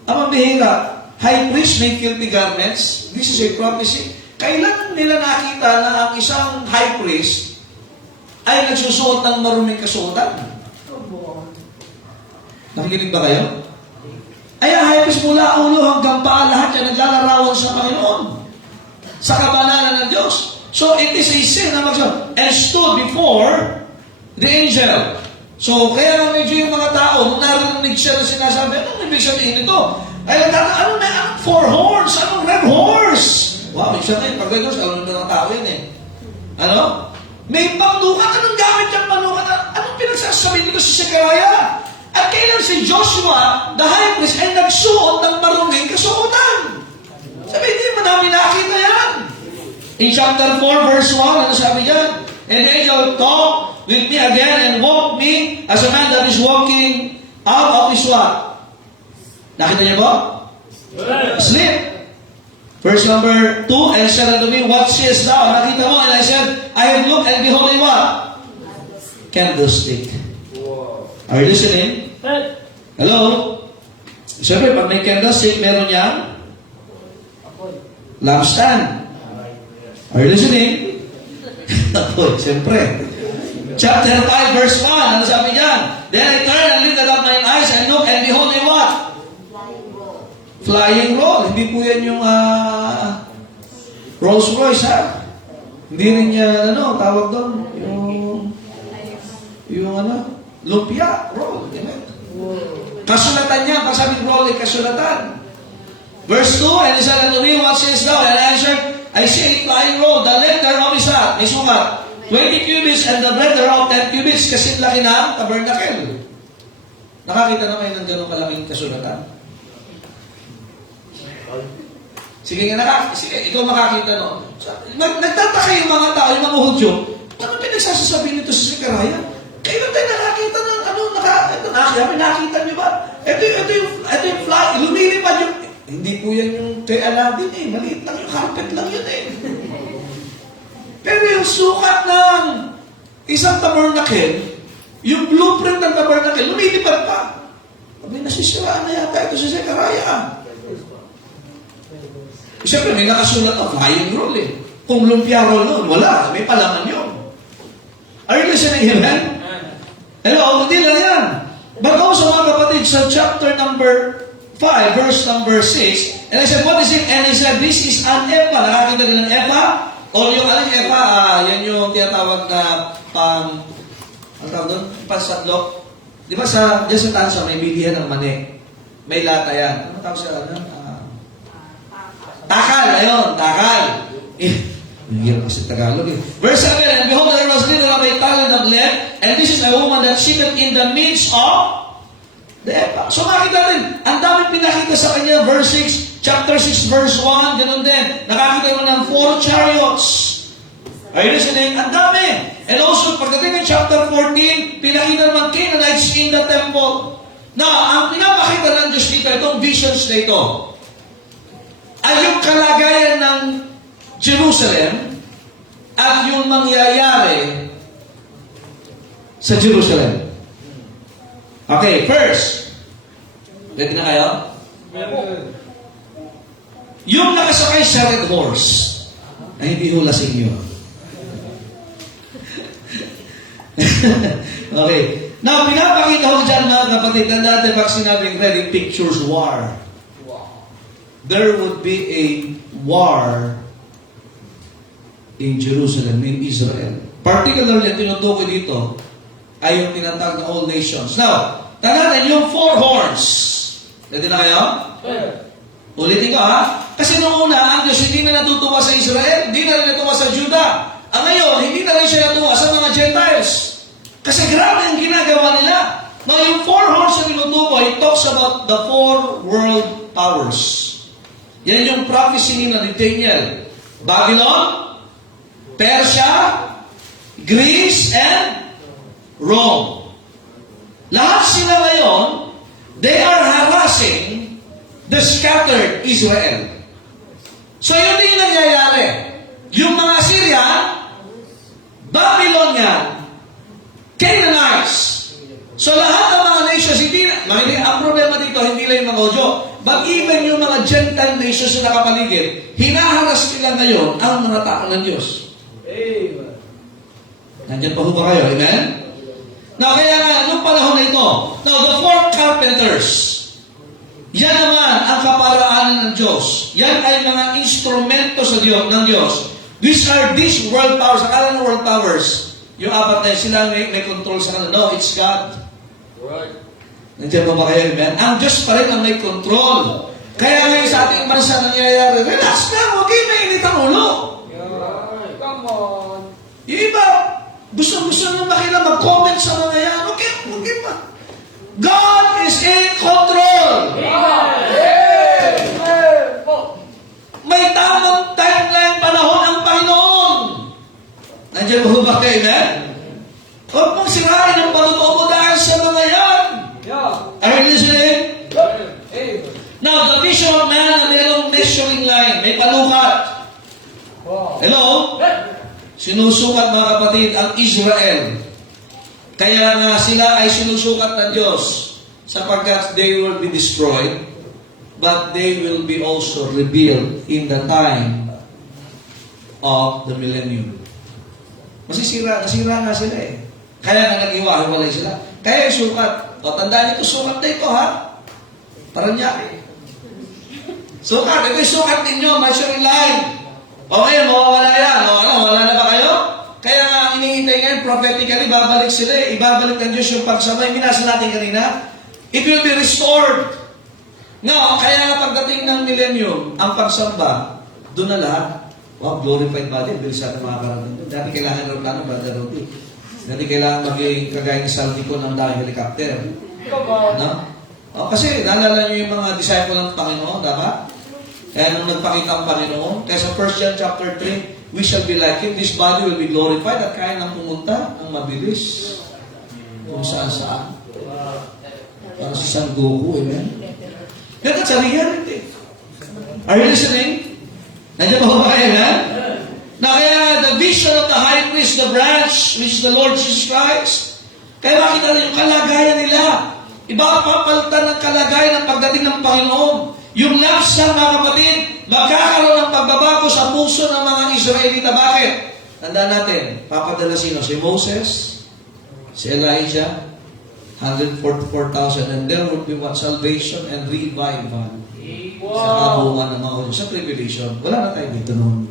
Ang mabihira. High priest may filthy garments. This is a prophecy. Kailan nila nakita na ang isang high priest ay nagsusuot ng maruming kasuotan? Nakikinig ba kayo? Ay, ang high priest mula ulo hanggang paa, lahat yan naglalarawan sa Panginoon. Sa kabanalan ng Diyos. So, it is a sin na magsuot. And stood before the angel. So, kaya nga medyo yung mga tao, nung narinig siya na sinasabi, anong ibig sabihin ito? Ay, anong 4 horns? Anong red horse? Wow, may siya ngayon. Pag red horse, alam na ng tao yan Ano? May pangdukat. Anong gamit yung pangdukat? Anong pinagsasabi dito si Zechariah? At kailan si Joshua, the high priest, ay nagsuot ng maruming kasuotan? Sabi, hindi mo namin nakita yan. In chapter 4, verse 1, ano sabi yan? And the angel talked with me again and woke me as a man that is walking out of his what? Nakita niyo ba? Sleep. Verse number 2, and said unto me, what seest thou? Nakita mo, and I said, I have looked and behold a what? Candlestick. Are you listening? Hello? Siyempre, pag may candlestick, meron niyang lampstand. Are you listening? Apoy, siyempre. Chapter 5, verse 1, ano sabi niyan? Then I turned and lifted up my eyes and looked, and behold a what? Flying roll. Hindi po yan yung Rolls Royce, ha? Hindi rin niya, tawag doon, yung lumpia, roll. Kasulatan niya, pag sabi roll, kasulatan. Verse 2, and he said unto me, what sayest thou? And I answered, I see a flying roll, the length thereof is what? May sukat. 20 cubits, and the breadth thereof 10 cubits, kasi laki na tabernacle. Nakakita na kayo ng gano'ng kalaking kasulatan? Sige nga, sige, ikaw makakita no. Nagtataka yung mga tao, yung mga Hudyo, ano pinagsasasabi nito sa Zechariah? Kailan tayo nakakita ng nakita niyo ba? Ito yung fly, lumilipad yung, hindi po yan yung kay Aladdin maliit lang yung carpet lang yun Pero yung sukat ng isang tabernacle, yung blueprint ng tabernacle, lumilipad pa. May nasisiraan na yata ito sa Zechariah. Siyempre, may nakasulat na flying roll Kung lumpia roll nun, wala. May palaman yun. Are you listening, amen? Hello, hindi lang yan. But also, mga kapatid, sa chapter number 5, verse number 6, and I said, what is it? And he said, this is an epa. Nakakita rin ng epa? O yung aling epa, yan yung tinatawag na ang tawag doon? Pansadlok. Di ba dyan sa tansa, may bilihan ng mani. May lata yan. Ano tawag siya? Takal, ayun, takal. Hirap kasi Tagalog Verse 7, and behold, there was little of a talent of lead, and this is a woman that sitteth in the midst of the epa. So makita rin, ang daming pinakita sa kanya, verse 6, chapter 6, verse 1, ganun din. Nakakita mo ng 4 chariots. Are you listening? Ang dami. And also, pagdating ng chapter 14, pinakita naman Canaanites in the temple. Na, ang pinapakita ng Diyos dito, itong visions na ito, ay yung kalagayan ng Jerusalem at yung mangyayari sa Jerusalem. Okay, first. Ready na kayo? Yung nakasakay sa red horse, ay hindi ho lasing yun. Okay. Now, pinapakita ko dyan mga kapatid, na dati pag sinabing red, it pictures war. There would be a war in Jerusalem, in Israel. Particularly, tinutukoy dito, ay yung tinatawag na all nations. Now, tandaan yung four horns. Ready na kayo? Ulitin ko ha. Kasi noong una, ang Diyos hindi na natutuwa sa Israel, hindi na rin natuwa sa Judah. Ang ngayon, hindi na rin siya natuwa sa mga Gentiles. Kasi grabe ang ginagawa nila. Now, yung four horns na tinutukoy, it talks about the four world powers. Yan yung prophecy ni Daniel. Babylon, Persia, Greece, and Rome. Lahat sila ngayon, they are harassing the scattered Israel. So yun din yung nangyayari. Yung mga Assyrian, Babylonian, Canaanites. So lahat ng mga nations, ang problema dito, hindi lang yung mga Hudyo, but even yung mga Gentile nations na nakapaligid, hinaharas nila ngayon ang mga tao ng Diyos. Amen. Nandiyan pa ho ba kayo? Amen? Now, kaya nga, nung panahon na ito, now, the four carpenters, yan naman ang kaparaanan ng Diyos. Yan ay mga instrumento sa Diyos, ng Diyos. These are these world powers. Akala ng world powers, yung apat na yun, sila may control sa kanila. No, it's God. Right. Nandiyan pa ba kayo, amen? Ang Diyos pa rin ang may control. Kaya ngayon sa ating bansa nangyayari, relax ka, huwag kayo mainit ang ulo. Yeah. Come on. Yung iba, gusto nyo makila mag-comment sa mga yan. Okay ba? God is in control. May tamang timeline panahon ang Panginoon. Nandiyan mo ba kayo, amen? Huwag mong sirain ang panuto mo dahil sa mga yan. Are you listening? Now, the vision of man na mayroong measuring line, may panukat. Hello? Sinusukat mga kapatid ang Israel. Kaya nga sila ay sinusukat ng Diyos sapagkat they will be destroyed, but they will be also revealed in the time of the millennium. Nasira nga sila eh. Kaya nga nag-iwahiwalay sila. Kaya yung sukat. O, tandaan ito, sukat na ito ha. Paranaque. Sukat. Ito yung sukat ninyo, measuring line. O ngayon, mawawala yan. O ano, wala na ba kayo? Kaya nga, inihintay ngayon, prophetically, babalik sila eh. Ibabalik ng Diyos yung pagsabay. Minasa natin kanina. It will be restored. No, kaya nga pagdating ng millennium, ang pagsamba, doon na lahat. Wow, glorified body. Bilis natin makakarating doon. Dati kailangan ng plano, Brother Rudy. Dati kailangan maging kagaya ng Saldi ko ng daming helicopter. No? O, kasi naalala nyo yung mga disciple ng Panginoon, dapat? Kaya nung nagpakita ang Panginoon, kaya sa 1 John chapter 3, we shall be like Him. This body will be glorified at kaya nang pumunta ang mabilis. Kung saan-saan. Para si San Goku, amen? Kaya that's a reality. Are you listening? Nandiyan ba ba kayo, amen? Now, kaya the vision of the high priest, the branch, which is the Lord Jesus Christ, kaya makita na yung kalagayan nila. Iba papalitan ng kalagayan ng pagdating ng Panginoon. Yung lapsa, mga kapatid, magkakaroon ng pagbabago sa puso ng mga Israelita. Bakit? Tandaan natin, papadala sino? Si Moses, si Elijah, 144,000, and there will be what? Salvation and revival. Sa kabuuan ng mga sa tribulation. Wala na tayo dito noon.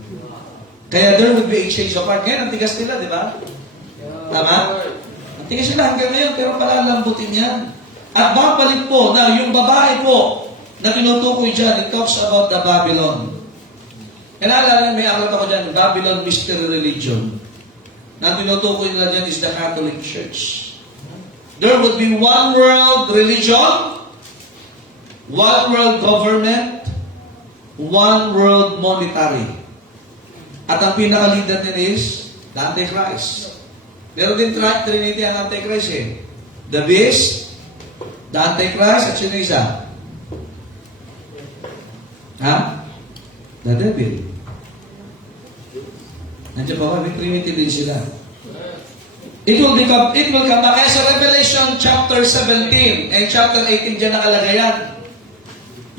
Kaya there will be a change of heart. Ngayon, ang tigas nila, di ba? Tama? Ang tigas nila hanggang ngayon, pero palalambutin yan. At babalik po na yung babae po na tinutukoy dyan, it talks about the Babylon. Kaya naalala, may aklat ako dyan, Babylon Mystery Religion. Na tinutukoy nila dyan is the Catholic Church. There would be one world religion, one world government, one world monetary. At ang pinaka-leader nila is the Antichrist. Meron din Trinity ang Antichrist eh. The Beast, the Antichrist, at sino isa? Ha? The Devil. Nandiyan pa ba? May Trinity din sila. It will come back. Kaya sa Revelation chapter 17 and chapter 18 dyan nakalagay yan.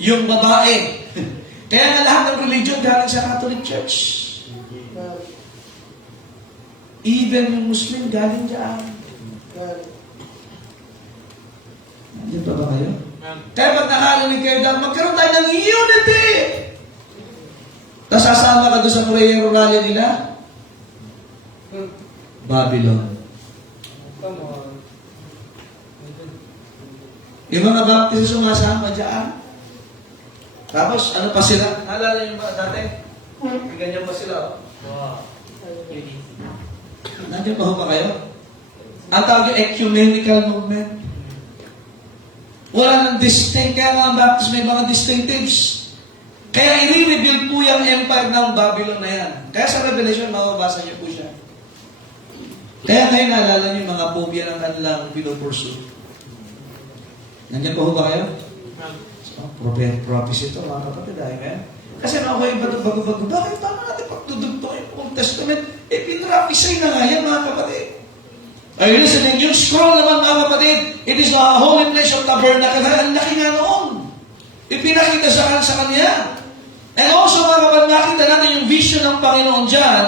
Yung babae. Kaya nga lahat ng religion galing sa Catholic Church. Even yung Muslim galing dyan. Nandiyan pa ba kayo? Kaya pag nakarinig kayo dahil magkaroon tayo ng unity. Tapos sasama ka doon sa prayer rally nila. Babylon. Come on. Yung mga baptist sumasama dyan. Tapos, ano pa sila? Naalala niyo ba dati? Ganyan pa sila. Oh. Nandiyan pa ho ba kayo? Ang tawag yung ecumenical movement. Wala nang distinct. Kaya nga ang Baptist may mga distinctives. Kaya i-reveal po yung empire ng Babylon na yan. Kaya sa Revelation, mababasa niyo po siya. Kaya ngayon naalala niyo yung mga phobia ng kanilang pinupursuit. Nandiyan pa ho ba kayo? Prophecy ito, mga kapatid. Amen? Kasi mga iba bago-bago, bakit paano natin pagdudugtong yung Old Testament? Pinrapisay na nga yan, mga kapatid. Are you listening? Yung scroll naman, mga kapatid, it is the holy place of tabernacle. Ang laki nga noon. Ipinakita sa kanya. And also, mga kapatid, nakita natin yung vision ng Panginoon dyan,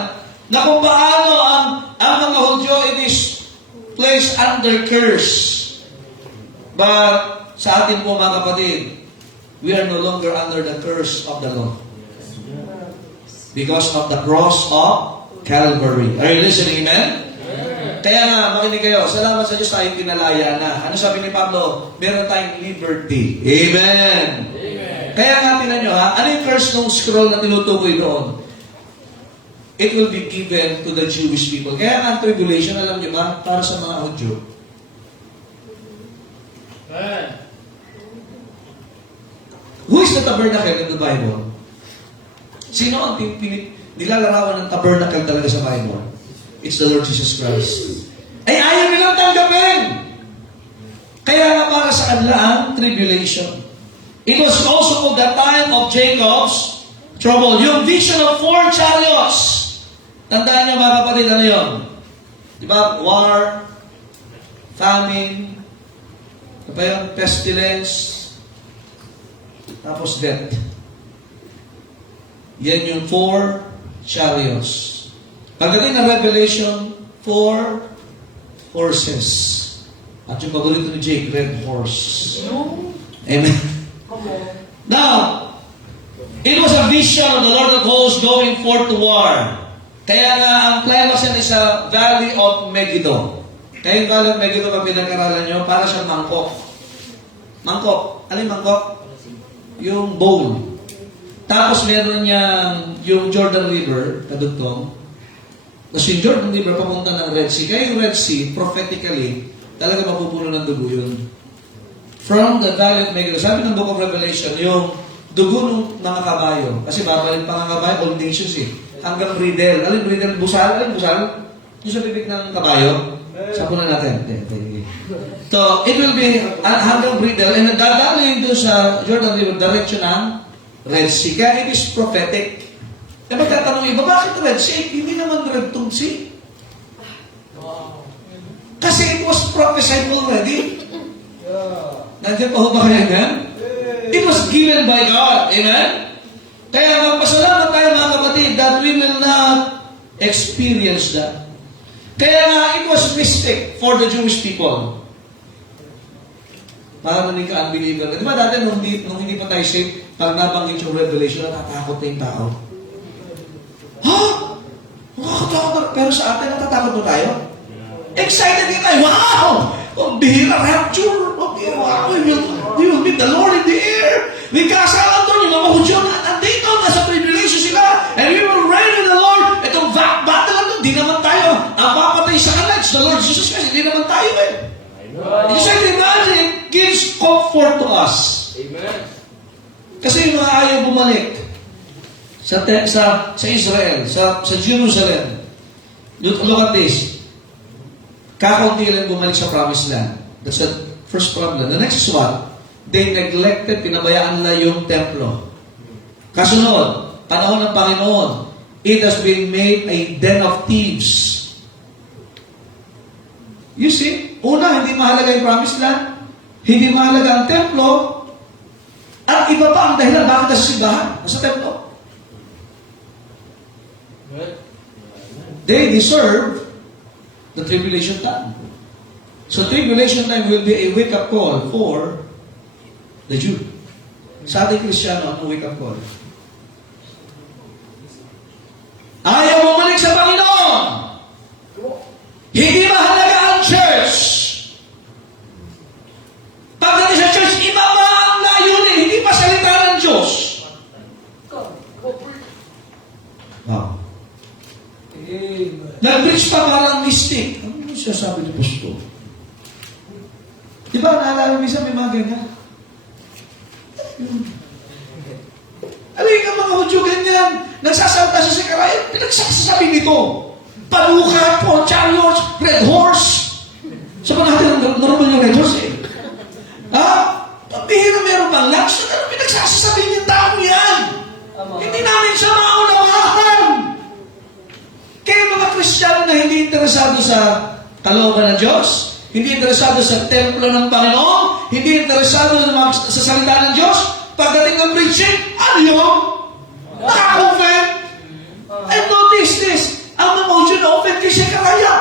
na kung paano ang mga Hudyo, it is placed under curse. But, sa atin po, mga kapatid, we are no longer under the curse of the law. Because of the cross of Calvary. Are you listening, amen? Kaya nga, makinig kayo, salamat sa Diyos tayong pinalaya na. Ano sabi ni Pablo? Meron tayong liberty. Amen! Kaya nga, tinan nyo ha, ano yung curse ng scroll na tinutukoy doon? It will be given to the Jewish people. Kaya nga, ang tribulation, alam nyo ba, para sa mga Hudyo. Who is the tabernacle in the Bible? Sino ang nilalarawan ng tabernacle talaga sa Bible? It's the Lord Jesus Christ. Ay, ayaw nilang tanggapin! Kaya nga para sa kanila ang tribulation. It was also the time of Jacob's trouble. Yung vision of 4 chariots. Tandaan niyo mga kapatid, ano yun? Diba? War, famine, ano pa yun? Pestilence, tapos death. Yan yung 4 chariots. Pagdating ng Revelation, 4 horses. At yung paborito ni Jake, red horse. Amen. Now, it was a vision of the Lord of hosts going forth to war. Kaya nga, ang climax yan is sa Valley of Megiddo. Kaya yung Valley of Megiddo, pag pinag-aralan nyo, para siyang mangkok. Mangkok. Ano yung mangkok? Yung bowl. Tapos meron niyang yung Jordan River, kadugtong. Tapos yung Jordan River papunta ng Red Sea. Kaya yung Red Sea, prophetically, talaga mapupuno ng dugo yun. From the Valley of Megiddo. Sabi ng Book of Revelation, yung dugo ng mga kabayo. Kasi babalik pa ng kabayo, all nations eh. Hanggang bridle. Alin bridle? Busal? Alin busal? Yung sa bibig ng kabayo. Sapunan natin. So, it will be hanggang bridle. And nagdadalo yun doon sa Jordan River, direction ng Red Sea. Kaya it is prophetic. E magtatanong iba, bakit Red Sea? Hindi naman Red Sea. Kasi it was prophesied already. Nandiyan pa ho ba kaya yan? It was given by God. Amen? Kaya magpasalamat tayo mga kapatid that we will not experience that. Kaya nga, it was mystic for the Jewish people. Para manig ka unbeliever. Di ba dati nung hindi pa tayo safe, pag nabanggit yung Revelation, natatakot na yung tao. Ha? Nakakatakot. Pero sa atin, natatakot na tayo? Excited din tayo. Wow! Oh, bihira, rapture. Oh, bihira, wow. We will meet the Lord in the air. May kasalan doon, yung mga Hudyo, nandito, nasa tribulation sila. And we will reign with the Lord. Itong battle lang doon, di naman tayo. Ang papatay sa kanila, it's the Lord Jesus Christ. Hindi naman tayo eh. You can imagine, it gives comfort to us. Amen. Kasi yung mga ayaw bumalik sa Israel, sa Jerusalem. Look at this. Kakaunti lang bumalik sa promised land. That's the first problem. The next is what? They neglected, pinabayaan nila yung templo. Kasunod, panahon ng Panginoon, it has been made a den of thieves. You see, una, hindi mahalaga yung promised land, hindi mahalaga ang templo, at iba pa ang dahilan bakit nasa simbahan, nasa templo. They deserve the tribulation time. So tribulation time will be a wake-up call for the Jew. Sa ating Kristiyano, ano wake-up call? Ayaw bumalik sa Panginoon! Hindi mahalaga ang church! Pagdating sa church, iba pa ang layunin, hindi pa salita ng Diyos. Wow. Nag-preach pa parang mystic. Ano siya sabi ni Pastor? Di ba, naalala minsan may mga ganyan? Alin ka mga Hudyo ganyan? Nagsasalta sa Sikaraya, pinagsasabi nito. Paluka, Paul Chariots, Red Horse. Sabi natin, normal yung Red Horse eh. Ha? Pabihira meron bang lunch? Ano pinagsasabi niya tao yan? Hindi namin siya maunawahan. Kaya mga Kristiyano na hindi interesado sa kalooban ng Diyos, hindi interesado sa templo ng Panginoon, hindi interesado sa salita ng Diyos, pagdating ng preaching, ano yun? Naka-offend. And notice this, ang mga Hudyo na-offend kay Sikaraya.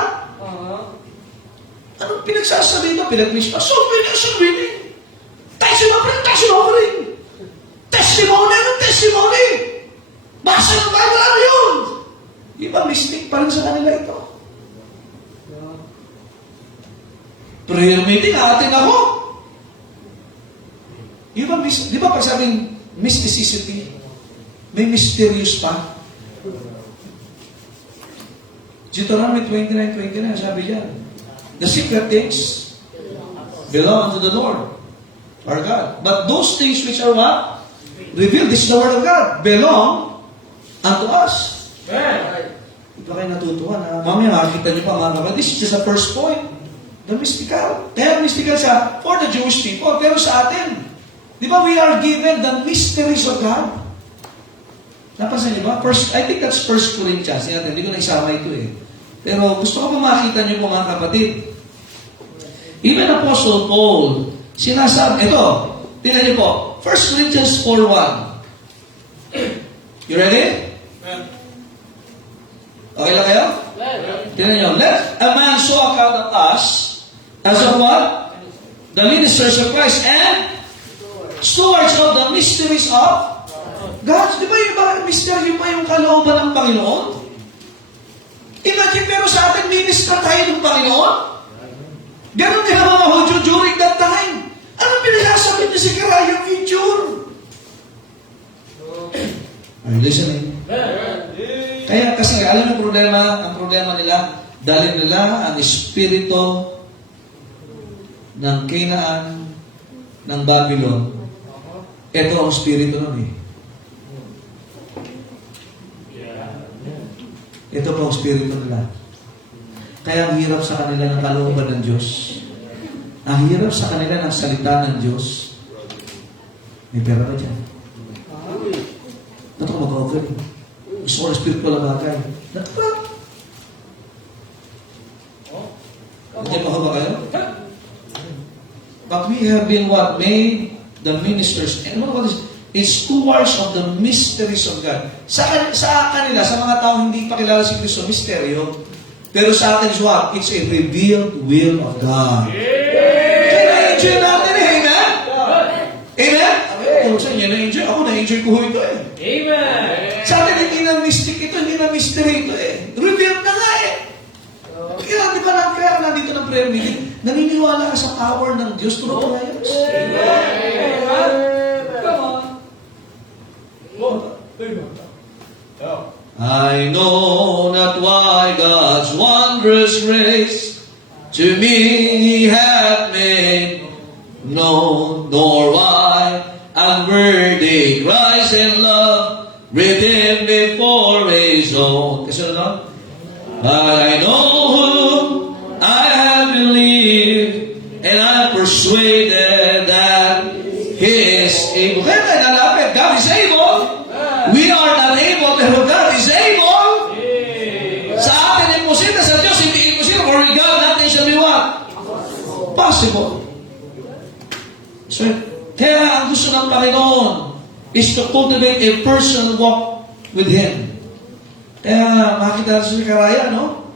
Anong pinagsasabi ito? Pinag-preach pa? Winning. Testimony. Anong testimony? Basa ng Bible, ano yun? Iba, mystic pa rin sa kanila ito. Prayer meeting, atin ako. Di ba pag sabing mysticity, may mysterious pa? Deuteronomy 29:29, sabi diyan, the secret things belong to the Lord, our God. But those things which are what? Revealed, this is the word of God, belong unto us. Di ba kayo natutuwa na, mamaya makikita niyo pa mga kapatid, this is just the first point. The mystical. Kaya mystical siya for the Jewish people, pero sa atin, di ba we are given the mysteries of God? Napansin niyo ba? I think that's 1 Corinthians. Hindi ko na isama ito eh. Pero gusto ko pa makita niyo po mga kapatid. Even Apostle Paul, sinasabi, ito, tingnan niyo po, 1 Corinthians 4:1. You ready? Okay lang kayo? Tingnan niyo, let a man so account of us as of what? The ministers of Christ and stewards of the mysteries of God. Di ba yung mystery pa yung kalooban ng Panginoon? Imagine, pero sa atin, minister tayo ng Panginoon? Ganon din ang mga Hudyo during that time. Anong pinasasabi niya si Sikaraya future? Are you listening? Kaya kasi alam mo ang problema nila, dahil nila ang espiritu ng Canaan, ng Babylon. Ito ang espiritu nun eh. Ito po ang espiritu nila. Kaya ang hirap sa kanila ng kalooban ng Diyos. Ang hirap sa kanila ng salita ng Diyos. May pera ba dyan? Ba't ako mag-offer? Gusto ko ng spiritual na bagay. Dapat. Nandiyan pa ba kayo? But we have been what? Made the ministers. And what is it's stewards of the mysteries of God. Sa kanila, sa mga tao hindi pa kilala si Kristo, misteryo. Pero sa atin is what? It's a revealed will of God. Kaya na-enjoy natin eh, amen? Amen? Kung sa inyo na-enjoy, ako na-enjoy ko ito eh. Amen. Sa atin hindi na mystic ito, hindi na mystery ito eh. Revealed na nga eh. Kaya di ba kaya nandito ng prayer meeting, naniniwala ka sa power ng Diyos to the prayers? I know not why God's wondrous grace to me He hath made known, nor why unworthy Christ in love redeemed before His own. Kasi ano? But I know whom I have He is able. Kaya tayo nalapit. God is able. We are not able, pero God is able. Sa atin, imposible. Sa Diyos, hindi imposible. For God, nothing shall be what? Possible. So, kaya ang gusto ng Panginoon is to cultivate a personal walk with Him. Kaya makikita natin si Karaya, no?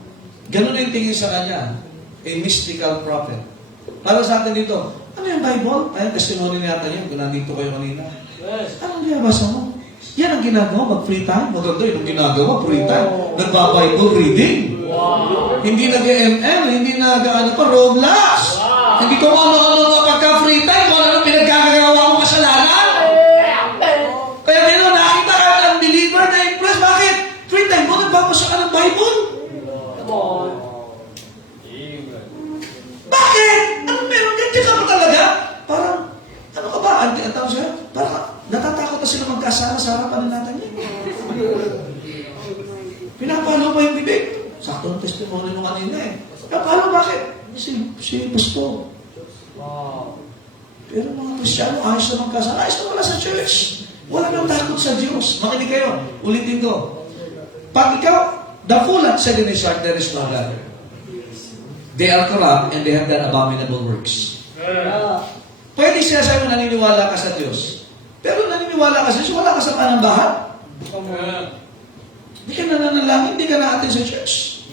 Ganun yung tingin sa kanya. A mystical prophet. Para sa atin dito, ano yung Bible? Ay, testimony natin yan. Kung nandito kayo kanina. Anong binabasa mo? Yan ang ginagawa, mag-free time. Maganda yun ang ginagawa, free time. Nagba-Bible reading. Hindi nag-ML, hindi nag-ano pa, Roblox. Hindi ko ano-ano nga pagka-free time, kung ano pinagkakagawa mo kasalanan. Kaya gano'n, nakita ka ng believer na impress. Bakit? Free time mo, nagbabasa ka ng Bible? Bakit? Ano meron yan? Di ka ba talaga? Parang, ano ka ba? Ang tawag siya? Parang, natatakot na sila magkasama sa harapan natin yan. Pinapalo pa yung bibig. Sakto ang testimony nung kanina eh. Pinapalo, bakit? Si Pasto. Pero mga Kristyano, ayos na magkasama. Ayos na wala sa church. Wala nang takot sa Diyos. Makinig kayo. Ulitin ko. Pag ikaw, the fool had said in his heart, there is no God. They are corrupt and they have done abominable works. Pwede siya sa'yo naniniwala ka sa Diyos. Pero naniniwala ka sa Diyos, wala ka sa panambahan. Hindi ka nananalangin, hindi ka naatin sa church.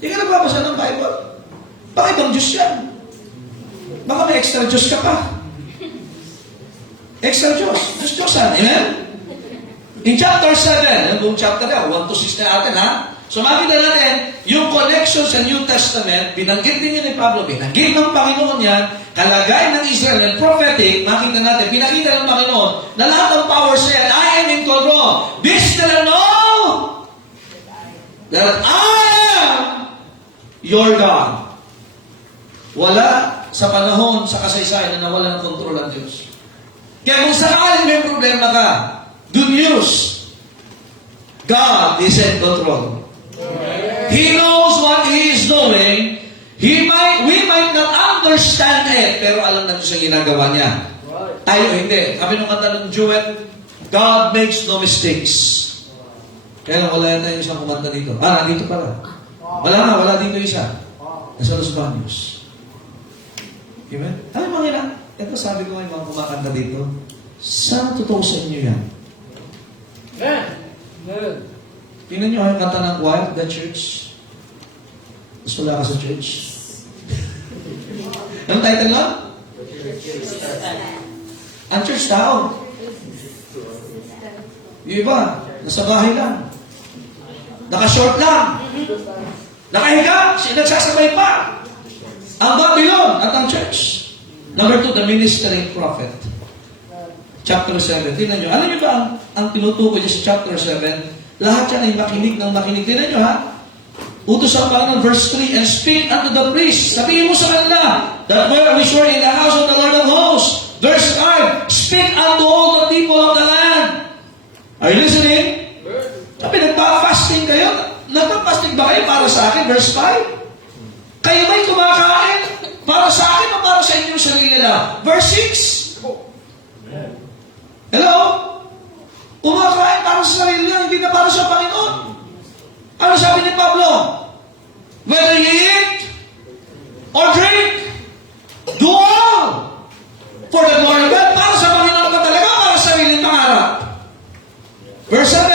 Hindi ka nagbabasa ng Bible. Baka ibang Diyos yan. Baka may extra Diyos ka pa. Extra Diyos. Diyos-Diyosan. Amen? In chapter 7, yung buong chapter na, 1 to 6 na natin, ha? So makita natin, yung connection sa New Testament, binanggit din yun ni Pablo, binanggit ng Panginoon yan, kalagay ng Israel, and prophetic, makita natin, pinakita ng Panginoon, na lahat ng powers yan, I am in control. This shall know that I am your God. Wala sa panahon, sa kasaysayan na nawala ng kontrol ang Diyos. Kaya kung sakaling may problema ka, good news, God is in control. He knows what He is doing. We might not understand it, pero alam na Diyos ang ginagawa niya. Tayo hindi. Sabi nung kanta ng Jewel, God makes no mistakes. Kaya lang, wala yan tayo isang kumanta dito. Nandito pala. Wala dito isa. Nasa Los Baños. Amen? Alam mo nga, ito sabi ko may mga kumakanta dito. Saan totoo sa inyo yan? Tingnan nyo yung kanta ng choir, the church. Mas wala ka sa church. Anong title lang? Ang church tao. Yung iba, nasa bahay lang. Naka-short lang. Nakahiga, nagsasabay pa. Ang Babylon at ang church. Number 2, the ministering prophet. Chapter 7. Tingnan nyo. Alam nyo ba ang pinutukoy niya sa chapter 7? Lahat yan ay makinig ng makinig. Tingnan nyo ha. Utos ang Panginoon, verse 3, and speak unto the priest. Sabihin mo sa kanila, that which were in the house of the Lord of hosts. Verse 5, speak unto all the people of the land. Are you listening? Sabi, nagpa-fasting kayo? Nagpa-fasting ba kayo para sa akin? Verse 5. Kayo ba'y kumakain? Para sa akin o para sa inyong sarili na? Verse 6. Hello? Kumakain para sa sarili niya, hindi na para sa Panginoon. Ano sabi ni Pablo? Whether you eat or drink, do all for the glory of God. Para sa Panginoon ka talaga, para sa sariling pangarap. Verse 7.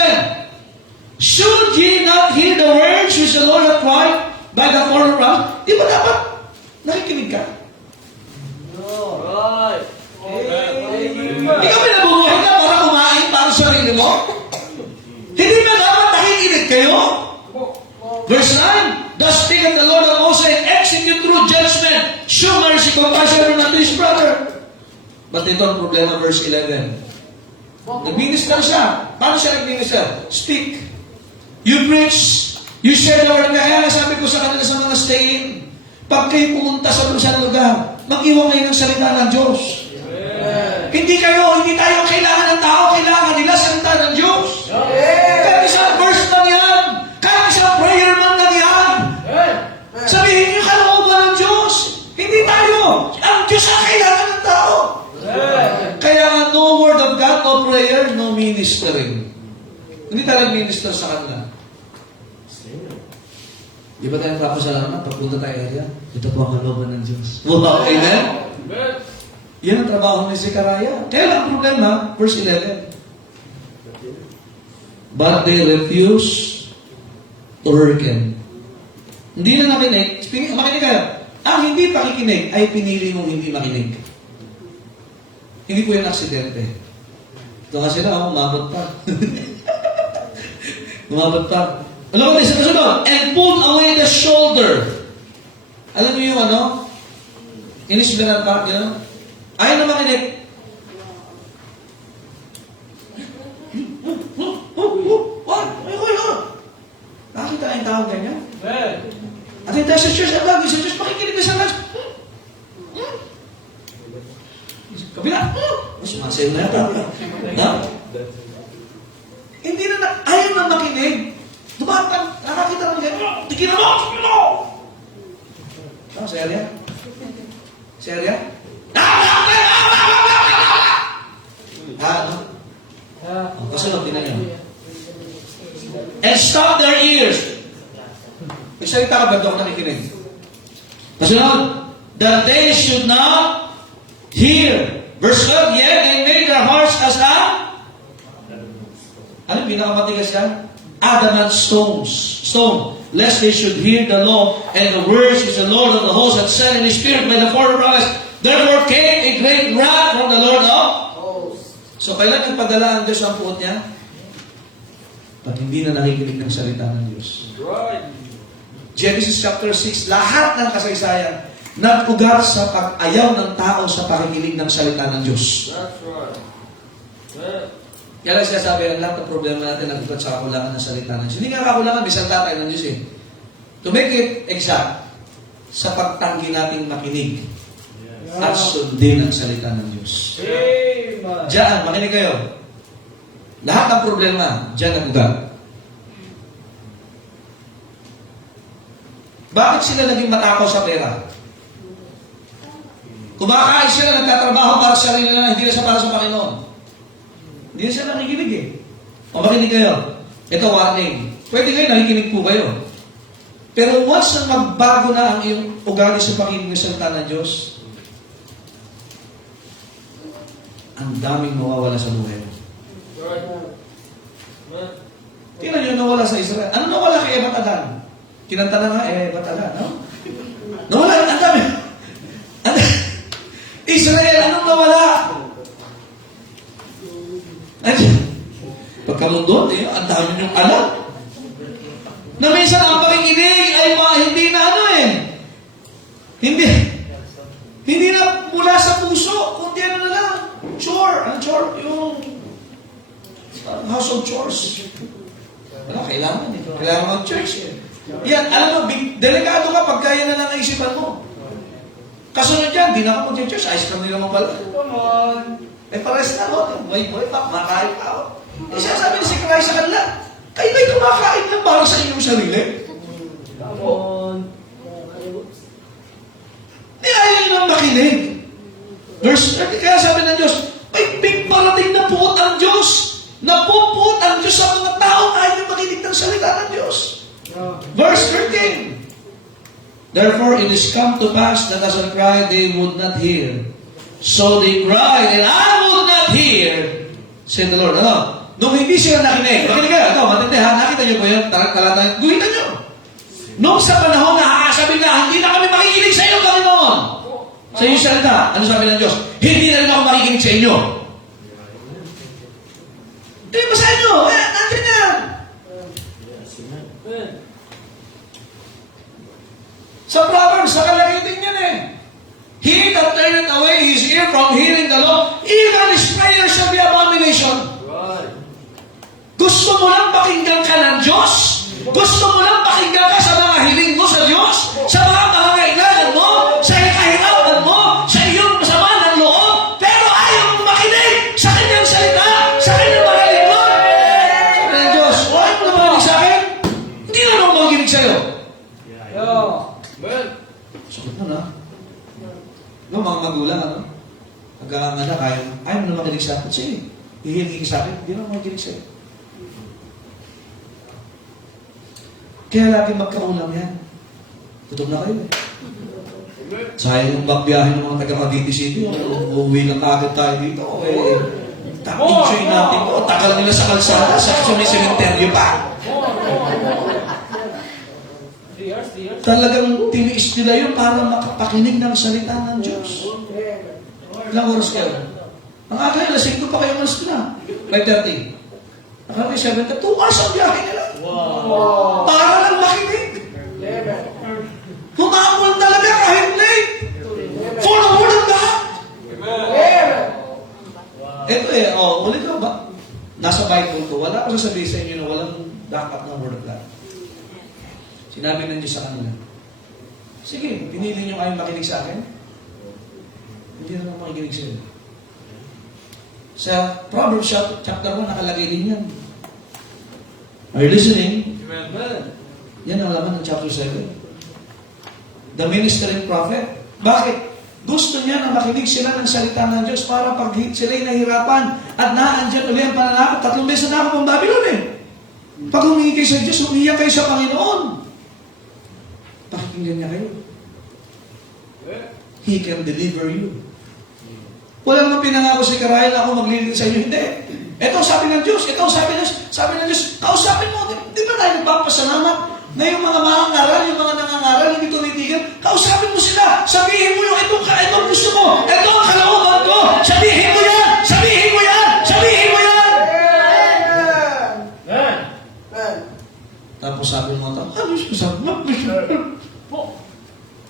Should ye not hear the words which the Lord hath cried by the former prophets? Di ba dapat nakikinig ka? No. Right. Ikaw ba nabubuhay ka para kumain para sa sarili mo? Hindi ba dapat nakikinig kayo? Verse 9, thus speaketh the Lord of hosts, saying, execute true judgment, show mercy, compassion unto his brother. But ito ang problema, verse 11. Nag-minister siya. Paano siya nag-minister? Speak. You preach. You share the word. Kaya sabi ko sa kanila sa mga stay-in, pag kayo pumunta sa isang lugar, mag-iwan kayo ng salita ng Diyos. Hindi tayo kailangan ng tao, kailangan nila salita ng Diyos. Kahit isang verse lang yan. Kahit isang prayer man lang yan. Sabihin niyo kalooban ng Diyos. Hindi tayo. Ang Diyos ang kailangan ng tao. Kaya prayer, no ministering. Hindi tayo minister sa kanila. Di ba tayo napapasalamat pagpunta tayo area? Ito po ang kalooban ng Diyos. Wow, amen? Amen. Yan ang trabaho ni Zechariah. Kaya lang ang problema, verse 11. But they refuse to hearken. Hindi na nakinig. Makinig kayo. Ang hindi pakikinig ay pinili mong hindi makinig. Hindi po yan aksidente. Ito kasi na, umabot pa. Umabot pa. Alam mo, isa kasunod. And pulled away the shoulder. Alam mo yung ano? Inisbilan pa, you know? Ayaw na makinig. What? Nakakita ang tao ganyan? Amen. At hindi tayo sa church, ang lagi sa church, makikinig na sa church. Kabila. Sumasayo na yata. Ha? Hindi na, ayaw na makinig. Dumatang, nakakita ng ganyan. Tigilan mo! Tigilan mo! Ano, serya? Serya? Ha? Ano? Kasunod, tinan niyo. And stop their ears. Magsalita ka ba ito ako nakikinig? Kasunod, that they should not hear. Verse 12, yet they made their hearts as a... Ano yung pinakamatigas yan? Adamant stone, lest they should hear the law and the words which the Lord of the hosts had said in his spirit by the former prophets. Therefore came a great wrath from the Lord of hosts. So kailan nagpadala ang Diyos ang puot niya? Pag hindi na nakikinig ng salita ng Diyos. Right. Genesis chapter 6, lahat ng kasaysayan nag-ugat sa pag-ayaw ng tao sa pakikinig ng salita ng Diyos. That's right. Amen. Kaya lang sinasabi, ang lahat ng problema natin nag-ugat sa kakulangan ng salita ng Diyos. Hindi nga kakulangan, may salita tayo ng Diyos eh. To make it exact, sa pagtanggi nating makinig at sundin ang salita ng Diyos. Amen. Diyan, makinig kayo. Lahat ng problema, diyan nag-ugat. Bakit sila naging matakaw sa pera? Kumakain sila, nagtatrabaho para sa sarili nila, hindi na sa para sa Panginoon. Hindi na sila nakikinig eh. O makinig kayo. Ito warning. Pwede kayo, nakikinig po kayo. Pero once na magbago na ang iyong ugali sa pakikinig ng salita ng Diyos, ang daming mawawala sa buhay mo. Right. Amen. Tingnan nyo, nawala sa Israel. Ano nawala kay Ebat Adan? Kinanta na nga, Ebat Adan, no? Nawala, ang dami. Israel, anong nawala? Pagkamundo, ang dami niyong alam. Na minsan ang pakikinig ay hindi na ano eh. Hindi na mula sa puso, kundi ano na lang. Chore. Ang chore, yung household chores. Wala, kailangan eh. Kailangan mag-church eh. Yan, alam mo, delikado ka pag kaya na lang ang isipan mo. Kasunod yan, di na ako mag-church. Ayos kami naman pala. Come on. Eh, pares na ako. Boy, kumakain pa ako. Eh, siya sabi ni si Christ sa kanila, kayo ba'y kumakain lang para sa inyong sarili? Come on. Eh, ayaw nang makinig. Verse 30, kaya sabi ng Diyos, may parating na puot ang Diyos. Napupuot ang Diyos sa mga taong ayaw makinig ng salita ng Diyos. Verse 13, therefore it is come to pass that as I cried, they would not hear. So they cried, and I would not hear, said the Lord. Ano? Nung hindi sila nakinig, makinig kayo, ito, matindi ha, nakita niyo po yun, talata, guhitan niyo. Nung sa panahon na sabi na, hindi na kami makikinig sa iyo, Panginoon. Sa iyong salita, ano sabi ng Diyos? Hindi na rin ako makikinig sa inyo. Hindi, basahin nyo, nandiyan yan. Amen. Sa Proverbs, nakalagay din yan eh. He that turneth away his ear from hearing the law, even his prayer shall be abomination. Right. Gusto mo lang pakinggan ka ng Diyos? Gusto mo lang pakinggan ka sa mga hiling mo sa Diyos? Sa mga pangangailangan mo? Sa kahirapan mo? Sa iyong masama ng loob? Pero ayaw mong makinig sa kanyang salita, sa kanyang mga lingkod. Sabi ng Diyos, ayaw mo na makinig sa akin? Hindi na naman makinig sa'yo. Amen. Sakit mo na. No, mga magulang, ano? Pagkakanganak, ayaw mo na makinig sa akin. Sige, hihingi ka sa akin, hindi naman makikinig sa'yo. Kaya lagi magkaulam yan. Tutog na kayo eh. Sayang yung bagbiyahin ng mga taga Cavite City. Uuwi lang kagad tayo dito. Enjoy natin ito. Tagal nila sa kalsada. Sa may cementerio pa. 3 years, 3 years. Talagang tiniis nila yun para makapakinig ng salita ng Diyos. Ilang oras kayo? Ang akin, alas 5 pa kayo malas na. 5:30. Akala may 7, 2 hours ang biyahe nila. Wow. Para lang makinig. Humabol talaga kahit late. For the word of God. Ito ulit ko ba? Nasa Bible ko, wala ko sasabihin sa inyo na walang backup ng word of God. Sinabi ng Diyos sa kanila, sige, pinili nyo kayong makinig sa akin. Hindi na naman makikinig sa inyo. Sa Proverbs chapter 1, nakalagay din yan. Are you listening? Amen. Yan ang laman ng chapter 7. The ministering prophet. Bakit? Gusto niya na makinig sila ng salita ng Diyos para pag sila'y nahirapan at naandyan ulit ang pananakot. 3 beses na ako pang Babylon eh. Pag humingi kayo sa Diyos, humiyak kayo sa Panginoon. Pakinggan niya kayo. He can deliver you. Walang nang pinangako si Karayan na ako maglilid sa inyo. Hindi. Ito sabi ng Diyos. Ito sabi ng Diyos. Kausapin mo. Di ba tayo nagpapasalamat na yung mga mangangaral, yung mga nangangaral, hindi tumitigil? Kausapin mo sila. Sabihin mo yung itong gusto mo. Ito ang kalooban ko. Sabihin mo yan. Sabihin mo yan. Sabihin mo yan. Tapos sabi ng mga tao, ano yung sabi mo?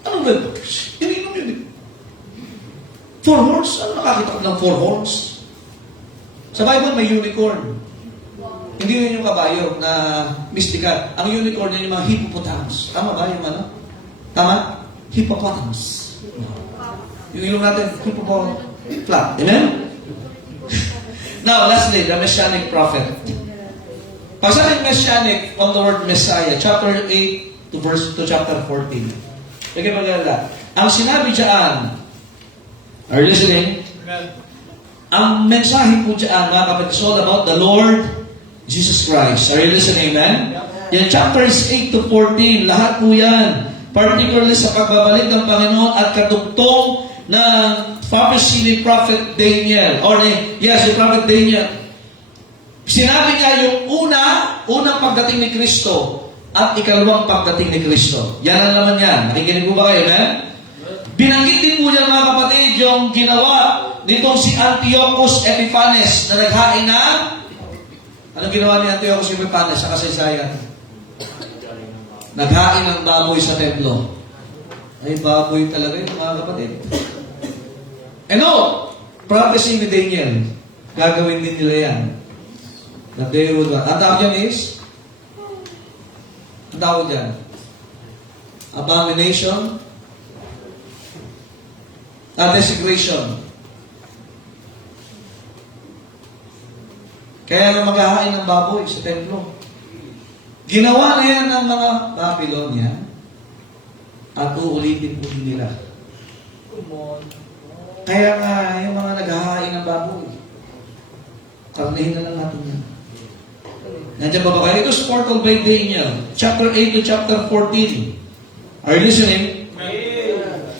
Anong ganito? Ininom yun eh. 4 horse? Ano nakakita ko ng 4 horse? Sa Bible may unicorn. Hindi yun yung kabayo na mystical. Ang unicorn yun yung mga hippopotamus. Tama ba yung ano? Tama? Hippopotamus. Yung ilong natin, hippopotamus. Flat. Amen? Now, lastly, the Messianic prophet. Pag sabi Messianic on the word Messiah, chapter 8 to chapter 14. Lagyan maganda. Ang sinabi dyan, are you listening? Amen. Ang mensahe po dyan, mga kapatid, is all about the Lord Jesus Christ. Are you listening, man? Yan, chapters 8 to 14, lahat po yan. Particularly sa pagbabalik ng Panginoon at kadugtong ng prophecy ni Prophet Daniel. The Prophet Daniel. Sinabi niya yung unang pagdating ni Kristo at ikalawang pagdating ni Kristo. Yan ang naman yan. Nakikinig po ba kayo, man? Binanggit din po niya, mga kapatid, yung ginawa nitong si Antiochus Epiphanes na naghain ng... Anong ginawa ni Antiochus Epiphanes sa kasaysayan? Naghain ng baboy sa templo. Ay, baboy talaga yun, mga kapatid. Prophecy ni Daniel. Gagawin din nila yan. That they would... Ang tawag dyan is... Ang tawag dyan? Abomination. Desecration. Kaya nga maghahain ng baboy sa templo. Ginawa na yan ng mga Babylonian at uulitin po nila. Come on. Kaya nga yung mga naghahain ng baboy, karnihin na lang natin yan. Nandiyan ba kayo? Ito is foretold by Daniel, chapter 8 to chapter 14. Are you listening?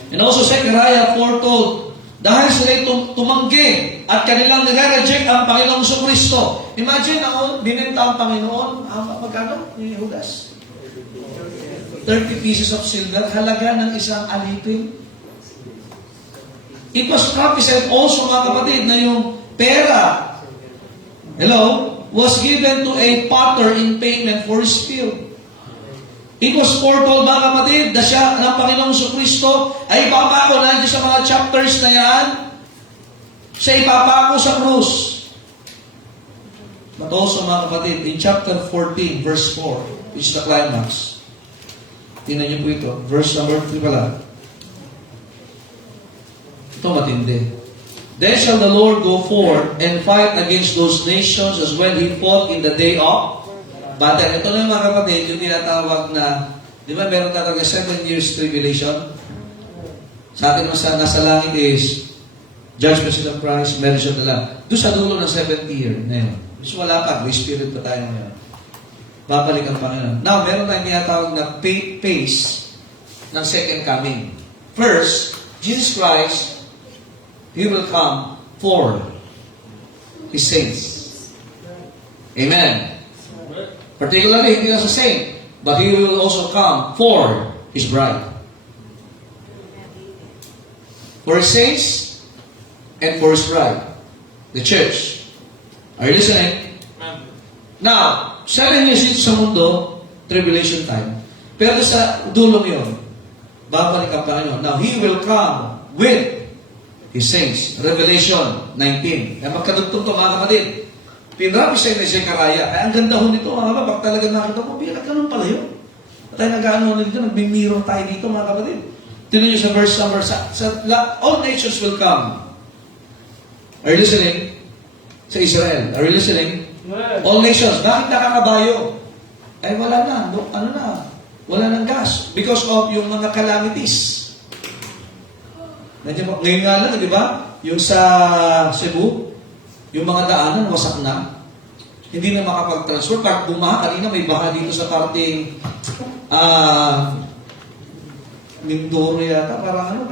And also Zechariah foretold, dahil sila'y tumanggi at kanilang nire-reject ang Panginoong Kristo. Imagine ako, binenta ang Panginoon, magkano? Ni Judas? 30 pieces of silver, halaga ng isang alipin. It was prophesied also, mga kapatid, na yung pera, was given to a potter in payment for his field. It was foretold, mga kapatid, na siya ng Panginoong Kristo ay ipapako na sa mga chapters na yan. Siya ipapako sa krus. But also, mga kapatid, in chapter 14, verse 4, which is the climax. Tingnan niyo po ito. Verse number 3 pala. Ito matindi. Then shall the Lord go forth and fight against those nations as when He fought in the day of battle. Ito na yung mga kapatid, yung tinatawag na, di ba meron tatawag na 7 years tribulation? Sa atin nasa langit is Judgment seat of Christ, marriage of the Lamb. Doon sa dulo ng 70 year na yun. So wala pa, Holy Spirit pa tayo ngayon. Babalik ang Panginoon. Now, meron tayong tinatawag na pace ng second coming. First, Jesus Christ, He will come for His saints. Amen. Particularly, hindi na sa saint, but He will also come for His bride. For His saints and for His bride. The church. Are you listening? Now, 7 years dito sa mundo, tribulation time. Pero sa dulong yun, babalik ang Panginoon. Now, He will come with His saints. Revelation 19. Kaya magkadugtong ito, mga kapatid. Pinrapi siya ni Zechariah. Kaya ang ganda ho nito, mga kapatid. Pag talaga nakita ko, bilang ganun pala yun. Tayo nag-ano dito, nagbimiro tayo dito, mga kapatid. Tinan niyo sa verse number, all nations will come. Are you listening? Sa Israel. Are you listening? All nations. Bakit nakakabayo? Eh, wala na. Ano na? Wala nang gas. Because of yung mga calamities. Ngayon nga lang, di ba? Yung sa Cebu, yung mga daanan, wasak na. Hindi na makapag-transfer. Kahit bumaha, kanina may baha dito sa parting Mindoro yata, parang ano.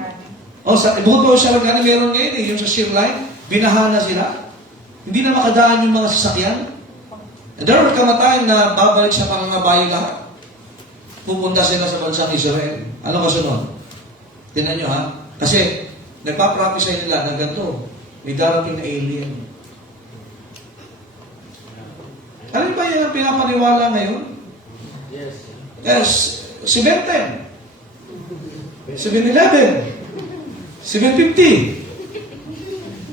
Bukod po siya lang meron ngayon yung sa shear line, binaha na sila. Hindi na makadaan yung mga sasakyan. And there will come a time na babalik sa pangangabayo lahat. Pupunta sila sa bansang Israel. Ano kasunod? Tingnan nyo ha. Kasi, nagpaprophesy nila na ganito. May darating na alien. Ano ba yan ang pinapaniwala ngayon? Yes. 710. 711. 750.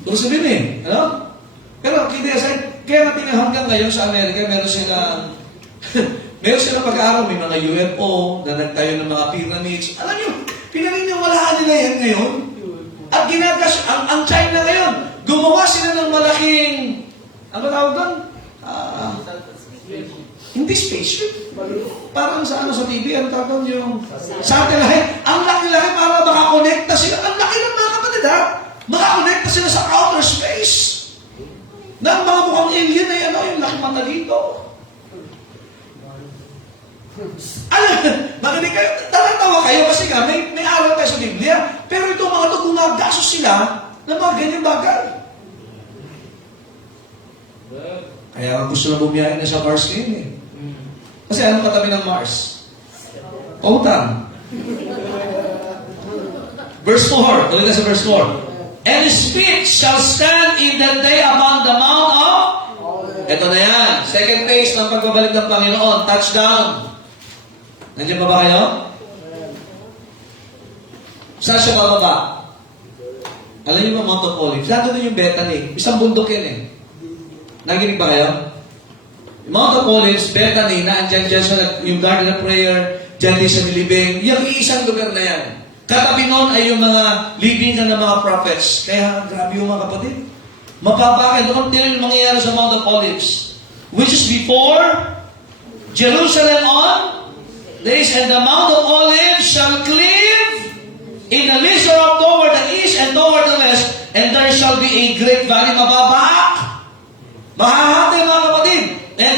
Puro sabihin ano? Pero, kaya natin hanggang ngayon sa Amerika, meron silang pag-aaral, may mga UFO na nagtayo ng mga pyramids. Alam nyo, pinaniniwalaan nila yan ngayon. At ang China ngayon, gumawa sila ng malaking, ano tawag doon? Hindi spaceship. Parang sa TV, ano tawag doon yung satellite. Ang laki-laki para makakonekta sila. Ang laki ng mga kapatid ha. Makakonekta sila sa outer space. Na ang mga mukhang alien ay yung laki mata dito. Makinig kayo, tatatawa kayo kasi nga, may aral tayo sa Biblia, pero itong mga ito, gumagasos sila ng mga ganyan bagay. Kaya gusto na bumiyahin na sa Mars ngayon eh. Kasi anong katabi ng Mars? Pautan. Verse 4, tuloy na sa verse 4. And His feet shall stand in that day upon the mount of... Ito na yan. Second phase ng pagbabalik ng Panginoon. Touchdown. Nandiyan pa ba kayo? Saan siya bababa? Alam niyo ba Mount of Olives? Lalo na yung Bethany. Isang bundok yan eh. Naginig ba kayo? Mount of Olives, Bethany, na andyan dyan sa yung Garden of Prayer, dyan din sa Nilibing. Yung isang lugar na yan. Katabi noon ay yung mga libingan ng mga prophets. Kaya grabe yung mga kapatid. Mapapakit. Doon din yung mangyayari sa Mount of Olives. Which is before Jerusalem on days, and the Mount of Olives shall cleave in the lizard of toward the east and toward the west, and there shall be a great valley. Mababak. Mahahati mga kapatid. And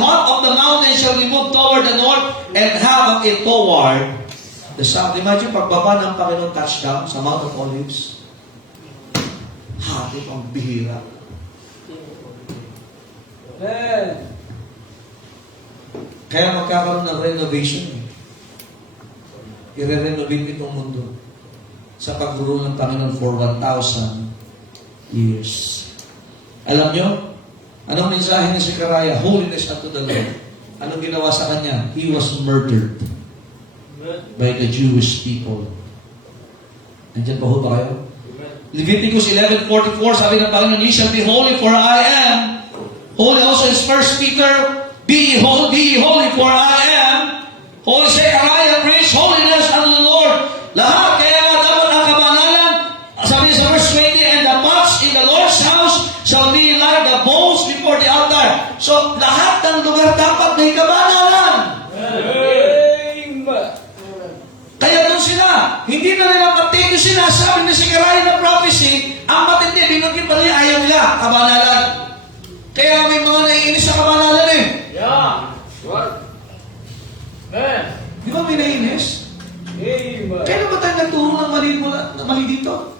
half of the mountain shall be moved toward the north, and half of it toward the south. Imagine, pagbaba ng Panginoon touchdown sa Mount of Olives, hati pang bihira. Kaya magkakaroon ng renovation. I-renovate itong mundo sa pagguro ng Panginoon for 1,000 years. Alam nyo, anong mensahe ni Zechariah? Holiness unto the Lord. Anong ginawa sa kanya? He was murdered by the Jewish people. Nandiyan pa ho ba kayo? Leviticus 11:44, sabi ng Panginoon, Ye shall be holy, for I am holy. Also in 1 Peter, Be ye holy, for I am holy. Zechariah preached holiness unto the Lord. Lahat, kaya nga dapat ang kabanalan, sabi sa verse 20, and the pots in the Lord's house shall be like the bowls before the altar. So, lahat ng lugar dapat may kabanalan. Kaya doon sila, hindi na nila patid yung sinasabi ni Zechariah na prophecy, Ang matindi, binugin pa rin ayaw nila, kabanalan. Kaya may mga naiinis sa kabanalan eh. Yeah. What? Man. Di ba may naiinis? Amen. Kailan ba tayo nagturo ng mali dito?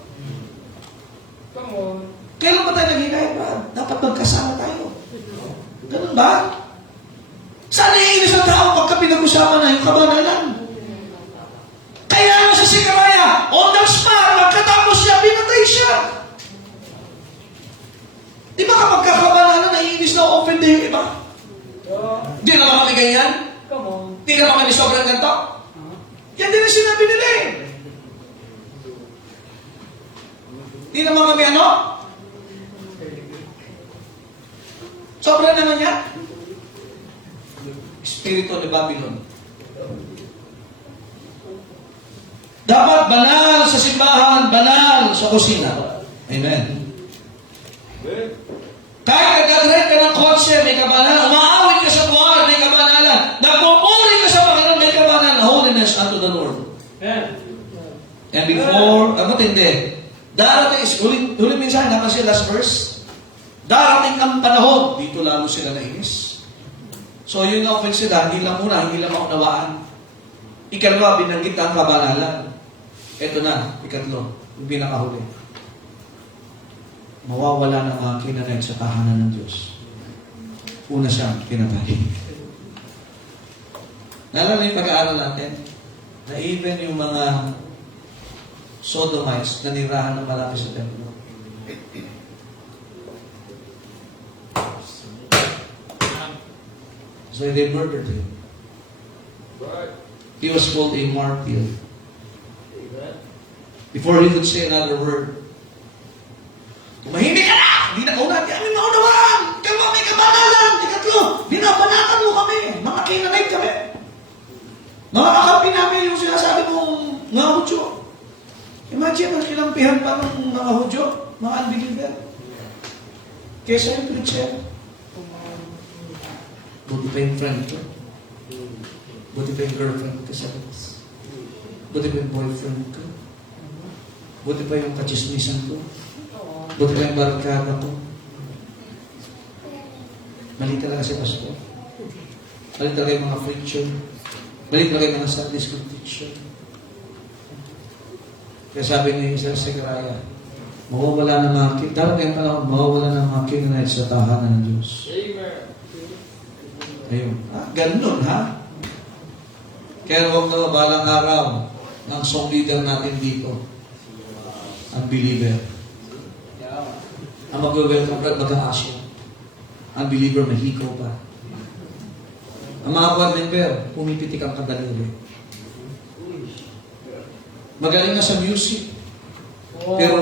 Come on. Kailan ba tayo naghihikayat ba? Dapat magkasama tayo. Ganun ba? Saan naiinis ang tao pagka pinag-usapan na yung kabanalan? Kaya nga sa Sikaraya, on the spot, magkatapos siya, pinatay siya. Di ba kapag kakabanalan, naiinis na open na yung iba? Yeah. Di naman kami ganyan? Come on. Di naman kami sobrang ganito? Yan din ang sinabi nila eh. Di naman kami ano? Sobra naman yan. Espiritu ni Babylon. Dapat banal sa simbahan, banal sa kusina. Amen. Kahit nagdadrive ka ng kotse, may kabanalan. Umaawit ka sa buwan, may kabanalan. Nagpupuri ka sa Panginoon, may kabanalan. Holiness unto the Lord. Man. And before, matindi. Darating, huli minsan, kasi last verse, darating ang panahon, dito lalo sila nainis. So yun na offense sila, hindi lang maunawaan. Ikalawa, binanggit ang kabanalan. Ito na, ikatlo, yung pinakahuli. Mawawala ng mga kinanay sa tahanan ng Diyos. Una siyang pinatay. Naalala yung pag-aaral natin, na even yung mga Sodomites na nirahan ng malapit sa templo. So they murdered him. Right. He was called a martyr. Amen. Before he could say another word, tumahimik ka na! Hindi na di kami maunawaan! Kaya may kabanalan! Ikatlo, binabanatan mo kami! Mga kinanay kami! Mga kakampi namin yung sinasabi mong mga Hudyo. Imagine, ang kilampihan pa ng mga Hudyo, mga unbeliever. Kesa yung preacher. Buti pa yung friend ko. Buti pa yung girlfriend ko sa akin. Buti pa yung boyfriend ko. Buti pa yung kachismisan ko. Buti pa yung barkada ko. Mali talaga si pastor. Mali talaga yung mga preacher. Mali talaga yung mga Sunday school teacher. Kaya sabi ni Isaiah Segaraya, mawawala ng mga dapat kayong panahon, mawawala ng mga kinanay sa tahanan ng Diyos. Amen. Ayun. Ganun, ha? Kaya huwag na balang araw ng song leader natin dito. Ang believer. Ang mag-welcome crowd, mag-a-asya. Ang believer, mahikaw pa. Ang mga choir member, pumipitik ang kadaliri. Magaling na sa music. Wow. Pero,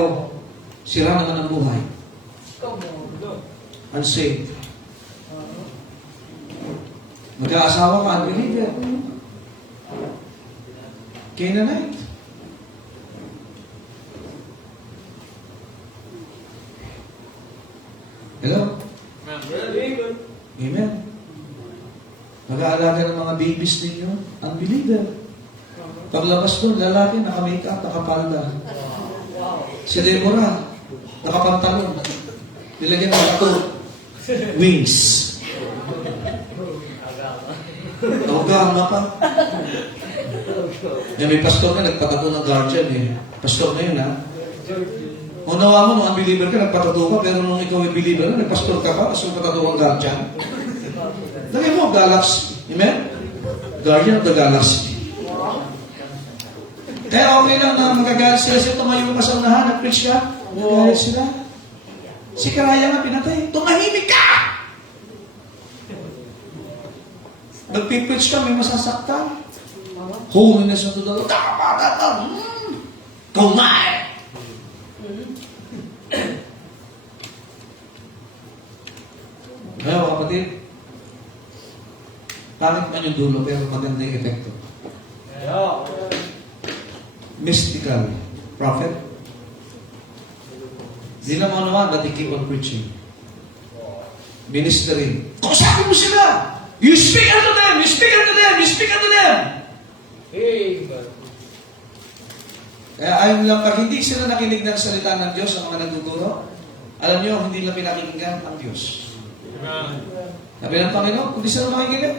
sira naman ang buhay. Come on. Unsaved. Mag-aasawa ka, unbeliever. Canaanite. Hello? Amen. Amen. Mag-aalaga ng mga babies ninyo, unbeliever. Paglabas doon, lalaki, naka-makeup, nakapalda. Wow. Si Deborah, nakapantalon. Nilagyan ng bato. Wings. Tawagama pa. May pastor na nagpatato ng guardian eh. Pastor na yun ha. Unawa mo, nung unbeliever ka, nagpatato ka, pero nung ikaw ay believer na, nagpastor ka pa, tapos nagpatato kang guardian. Lagay mo, galaxy. Amen? Guardian of the galaxy. Kaya okay lang na magagalit sila siya, tumayo ka sa unahan, nag-preach ka, magagalit sila. Si Karaya nga pinatay, tumahimik ka! Nagpipreach ka, may masasaktan. Holiness unto the Lord. Kumain! Kaya mga kapatid, pangit man yung dulo, pero maganda yung epekto. Yeah. Mystical prophet. Di na mga naman, but they keep on preaching. Ministering. Kausapin mo sila! You speak unto them! You speak unto them! You speak unto them! Amen. Kaya ayaw lang, pag hindi sila nakinig ng salita ng Diyos, ang mga nagtuturo, alam niyo, hindi nila pinakinggan ang Diyos. Sabi ng Panginoon, kung di sila makikinig,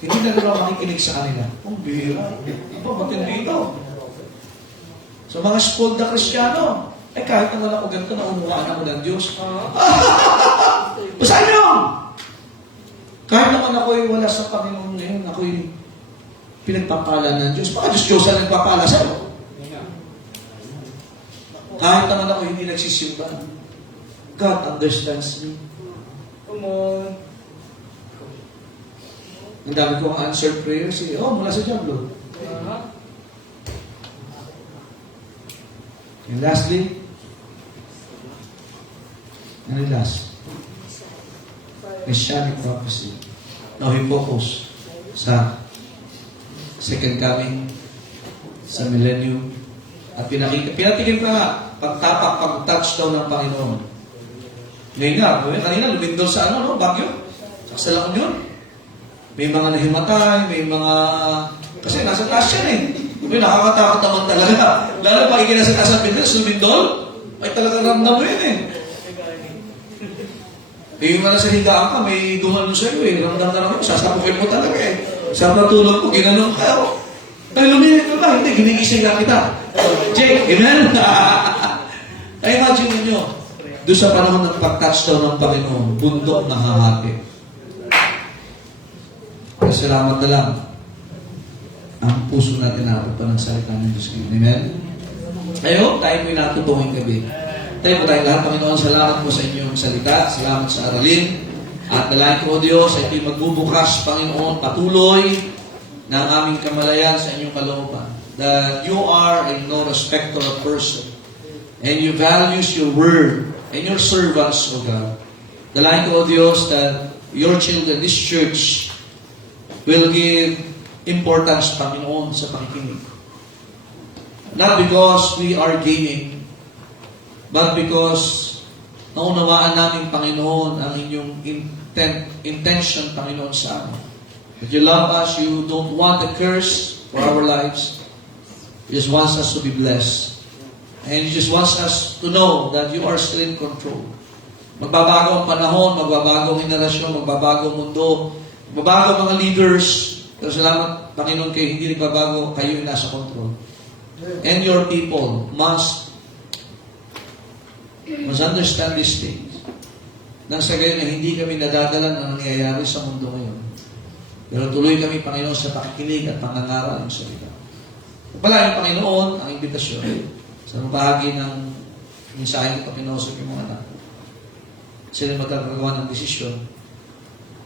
hindi na nila makikinig sa kanila. Ang bihira. Aba, matindi ito. So mga spoiled na Kristiyano, kahit naman ako ganito, naunawaan ako ng Diyos. Basahin niyo! Kahit naman ako'y wala sa Panginoon ngayon, ako'y pinagpapala ng Diyos. Baka Diyos ang nagpapala sa'yo. Kahit naman ako hindi nagsisimba, God understands me. Come on. Ang dami kong answered prayers mula sa Diablo. And lastly, and last, Messianic prophecy. Now, he focus sa second coming, sa millennium, at pinatigin pa nga, pagtapak, pag-touchdown ng Panginoon. Ngayon nga, kanina lumindol sa Bagyo. Sa La Union. May mga nahimatay, may mga... Kasi nasa taas yan nakakatakot naman talaga. Lalo pag ikinasa taas ang Pilipinas, lumindol, ay talaga ramdam mo yun Yung nga nasa higaan ka, may dumano sa'yo Ramdam na naman, sasapukin mo talaga Sa natulog ko, ginanong ka ay, lumilit ka ba? Hindi, ginigising ka kita. Jake, amen? Ay, imagine ninyo, doon sa panahon ng pag-touchdown ng Panginoon, bundok na hahati. Kaya salamat na lang. Ang puso natin natin pa ng salita ng Diyos. Amen? I hope tayo mo'y natutungin gabi. Tayo po tayong lahat, Panginoon, salamat po sa inyong salita. Salamat sa aralin. At nalayan ko, Diyos, ay ito'y magbubukas, Panginoon, patuloy ng aming kamalayan sa inyong kalooban. That you are a no respecter of person. And you values your word and your servants, O God. Dalayan ko, O Diyos, that your children, this church, will give importance, Panginoon, sa pakikinig. Not because we are gaining, but because naunawaan namin, Panginoon, ang inyong intention, Panginoon, sa amin. That you love us, you don't want a curse for our lives. You just want us to be blessed. And you just want us to know that you are still in control. Magbabago ang panahon, magbabago ang henerasyon, magbabago ang mundo, magbabago ang mga leaders. Pero salamat, Panginoon, kayo hindi nagbabago, kayo yung nasa control. And your people must understand these things. Nang sa gayon na hindi kami nadadala ng nangyayari sa mundo ngayon. Pero tuloy kami, Panginoon, sa pakikinig at pangangaral ng salita. Pagpalain, Panginoon, ang imbitasyon sa bahagi ng mensahe ito pinosok yung mga anak. Sila magkakagawa ng desisyon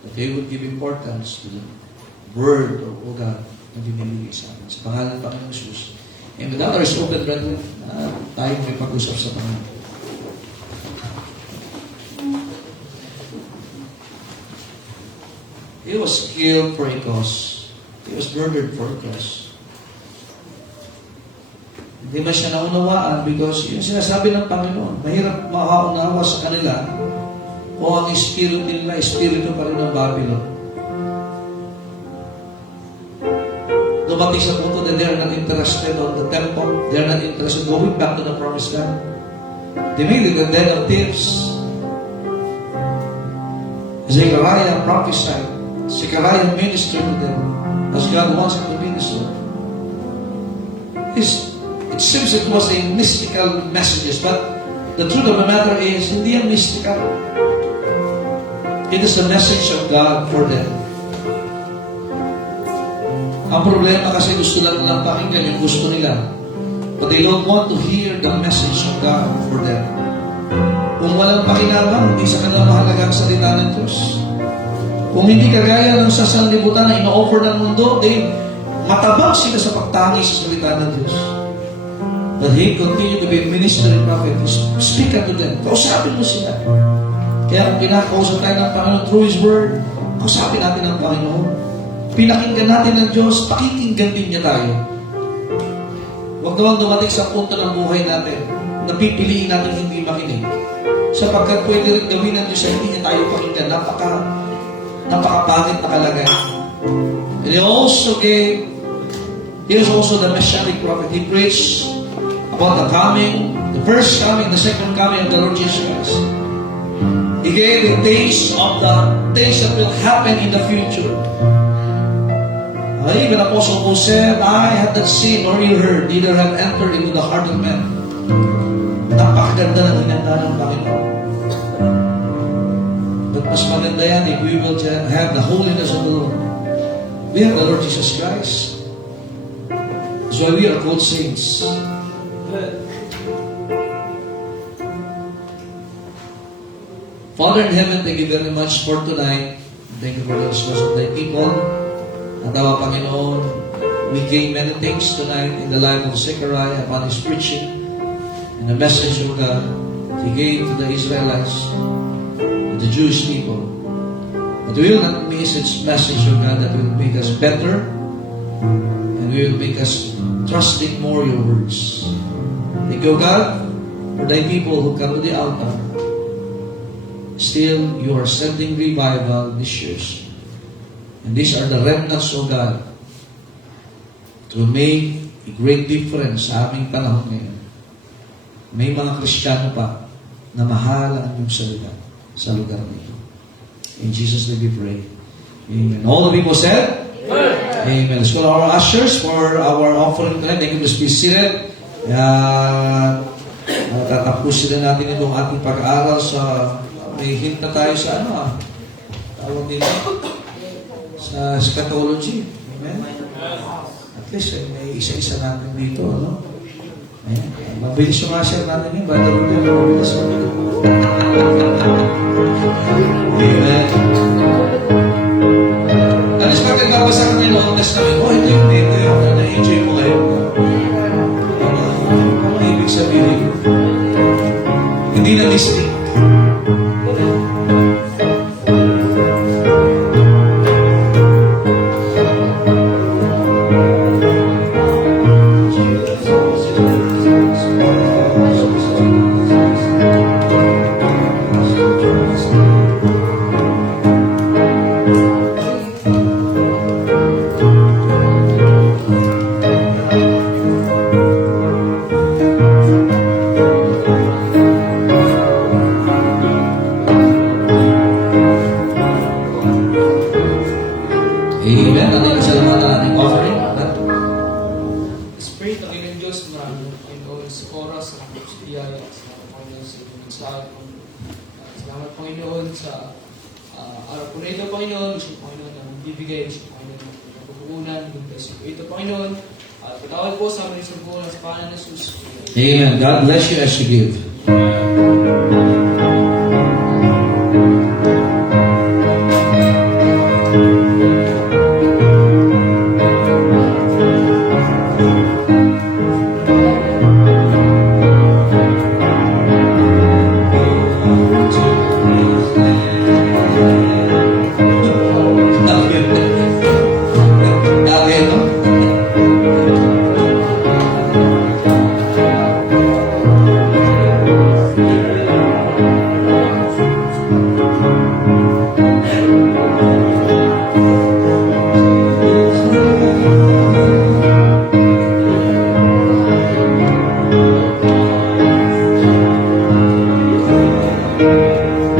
that they would give importance to the word of God na binibigay sa amin. Sa pangalan ng Panginoon Jesus. And with that, is open, brethren, tayo may pag-usap sa Panginoon. He was killed for a cause. He was murdered for a cause. Hindi man siya naunawaan because yung sinasabi ng Panginoon, mahirap makaunawa sa kanila o ang espiritu nila, espiritu pa rin ng Babylon. Dumating sa punto that they are not interested on the temple, they are not interested going back to the promised land. They made it a den of thieves. Zechariah prophesied. Zechariah ministered to them as God wants him to minister. It seems it was a mystical messages, but the truth of the matter is, hindi yan mystical. It is a message of God for them. Ang problema kasi gusto lang nilang pakinggan yung gusto nila. But they don't want to hear the message of God for them. Kung walang pakinabang, hindi sa kanila mahalaga ang salita ng Diyos. Kung hindi kagaya ng sa sanlibutan na ino-offer ng mundo, matabang sila sa pagtangi sa salita ng Diyos. But He continued to be a minister and prophet. Speak unto them. Kausapin mo sila. Kaya kung pinakausap tayo ng Panginoon through His Word, kausapin natin ang Panginoon. Pinakinggan natin ng Diyos, pakikinggan din niya tayo. Huwag naman dumating sa punto ng buhay natin, napipiliin natin hindi makinig. Sapagkat pwede rin gawin ng Diyos sa hindi niya tayo pakinggan. Napakapangit na kalagayan. And He also gave He was also the Messianic prophet. He preached about the coming, the first coming, the second coming of the Lord Jesus Christ. He gave the taste of the things that will happen in the future. Even Apostle Paul said, I have not seen nor you heard, neither have entered into the heart of man. Napakaganda ng hinanda ng Panginoon. But mas maganda yan if we will have the holiness of the Lord. We have the Lord Jesus Christ. That's why we are called saints. Father in heaven, thank you very much for tonight. Thank you for the response of thy people. At our Panginoon, we gain many things tonight in the life of Zechariah upon his preaching and the message of God he gave to the Israelites, to the Jewish people. But we will not miss its message of God that will make us better and we will make us trusting more your words. Thank you, God, for thy people who come to the altar. Still, you are sending revival this year. And these are the remnants of God to make a great difference sa aming panahon ngayon. May mga Kristiyano pa na mahal ang iyong salita sa lugar nito. In Jesus' name we pray. Amen. All the people said? Amen. Let's call our ushers for our offering tonight. Thank you. Please be seated. Tatapusin na natin itong ating pag-aaral sa may hint na tayo sa tawag nila sa eschatology. Amen? At least, may isa-isa natin dito, Ayan. Mabilis yung ma-share natin yun. Brother Ruben, mabilis yung Amen. Alis pag nagkabasa ka ng Old Testament, ito yung na-enjoy mo ngayon. Ano ibig sabihin? Hindi na listing. Amen. Ano yung kasalamatan natin offering? Spirit ng ilang Diyos na Panginoon sa oras, sa biyaya, sa Panginoon sa inyong mensahe. Salamat Panginoon sa araw po na ito, Panginoon. Gusto Panginoon na bibigay, gusto Panginoon na pagkukunan. Gusto po ito, Panginoon. At patawad po sa amin sa buwan sa pangalan ng Jesus. Amen. God bless you as you give.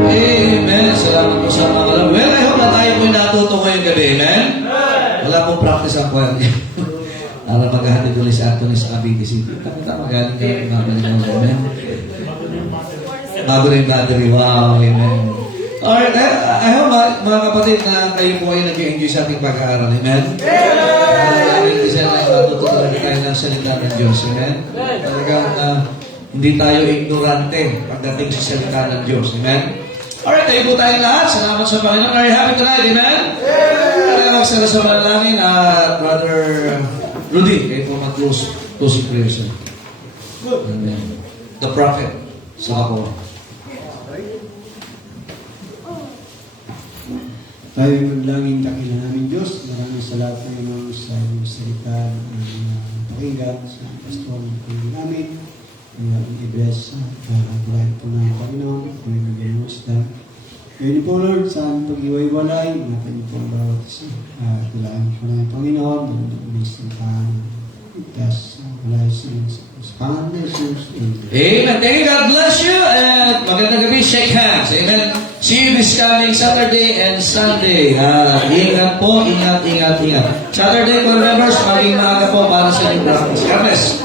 Amen. Salamat po sa mga kalam. Well, I hope na tayo po'y natuto ngayong gabi. Amen? Wala pong practice ang kwan. Para maghahatid ulit si Anthony sa Cavite City. Tama, galing ka ng mga galing mo. Amen? Bago rin battery. Wow. Amen. Alright. I hope mga kapatid na kayo po ay nag-enjoy sa ating pag-aaral. Amen? Maraming isa na matuto talaga tayo ng salita ng Diyos. Amen? Talagang hindi tayo ignorante pagdating sa salita ng Diyos. Amen? Alright, tayo po tayong lahat. Salamat sa Panginoon. Are you happy tonight? Amen? Kaya magsara sa manalangin at Brother Rudy, kayo po mag-closing prayer, sir. Amen. The prophet sa ako. Tayo maglangin kakila namin Diyos. Maraming salamat Panginoon sa iyong salita ng pakinggan sa pastor ng namin. Ang i-bless at buhay po ng Panginoon. Kung may magiging musda. Kayo niyo po, Lord, sa aming pag-iway-walay, ingatan niyo po ang bawat isa. Kailangan po na yung Panginoon, umalis ng tahan. Itas, wala yung sa pangalan ni Jesus. Amen. Thank you. God bless you. And magandang gabi. Shake hands. Amen. See you this coming Saturday and Sunday. Ingat po. Ingat. Saturday, for members, maging maaga po para sa inyong practice. God bless.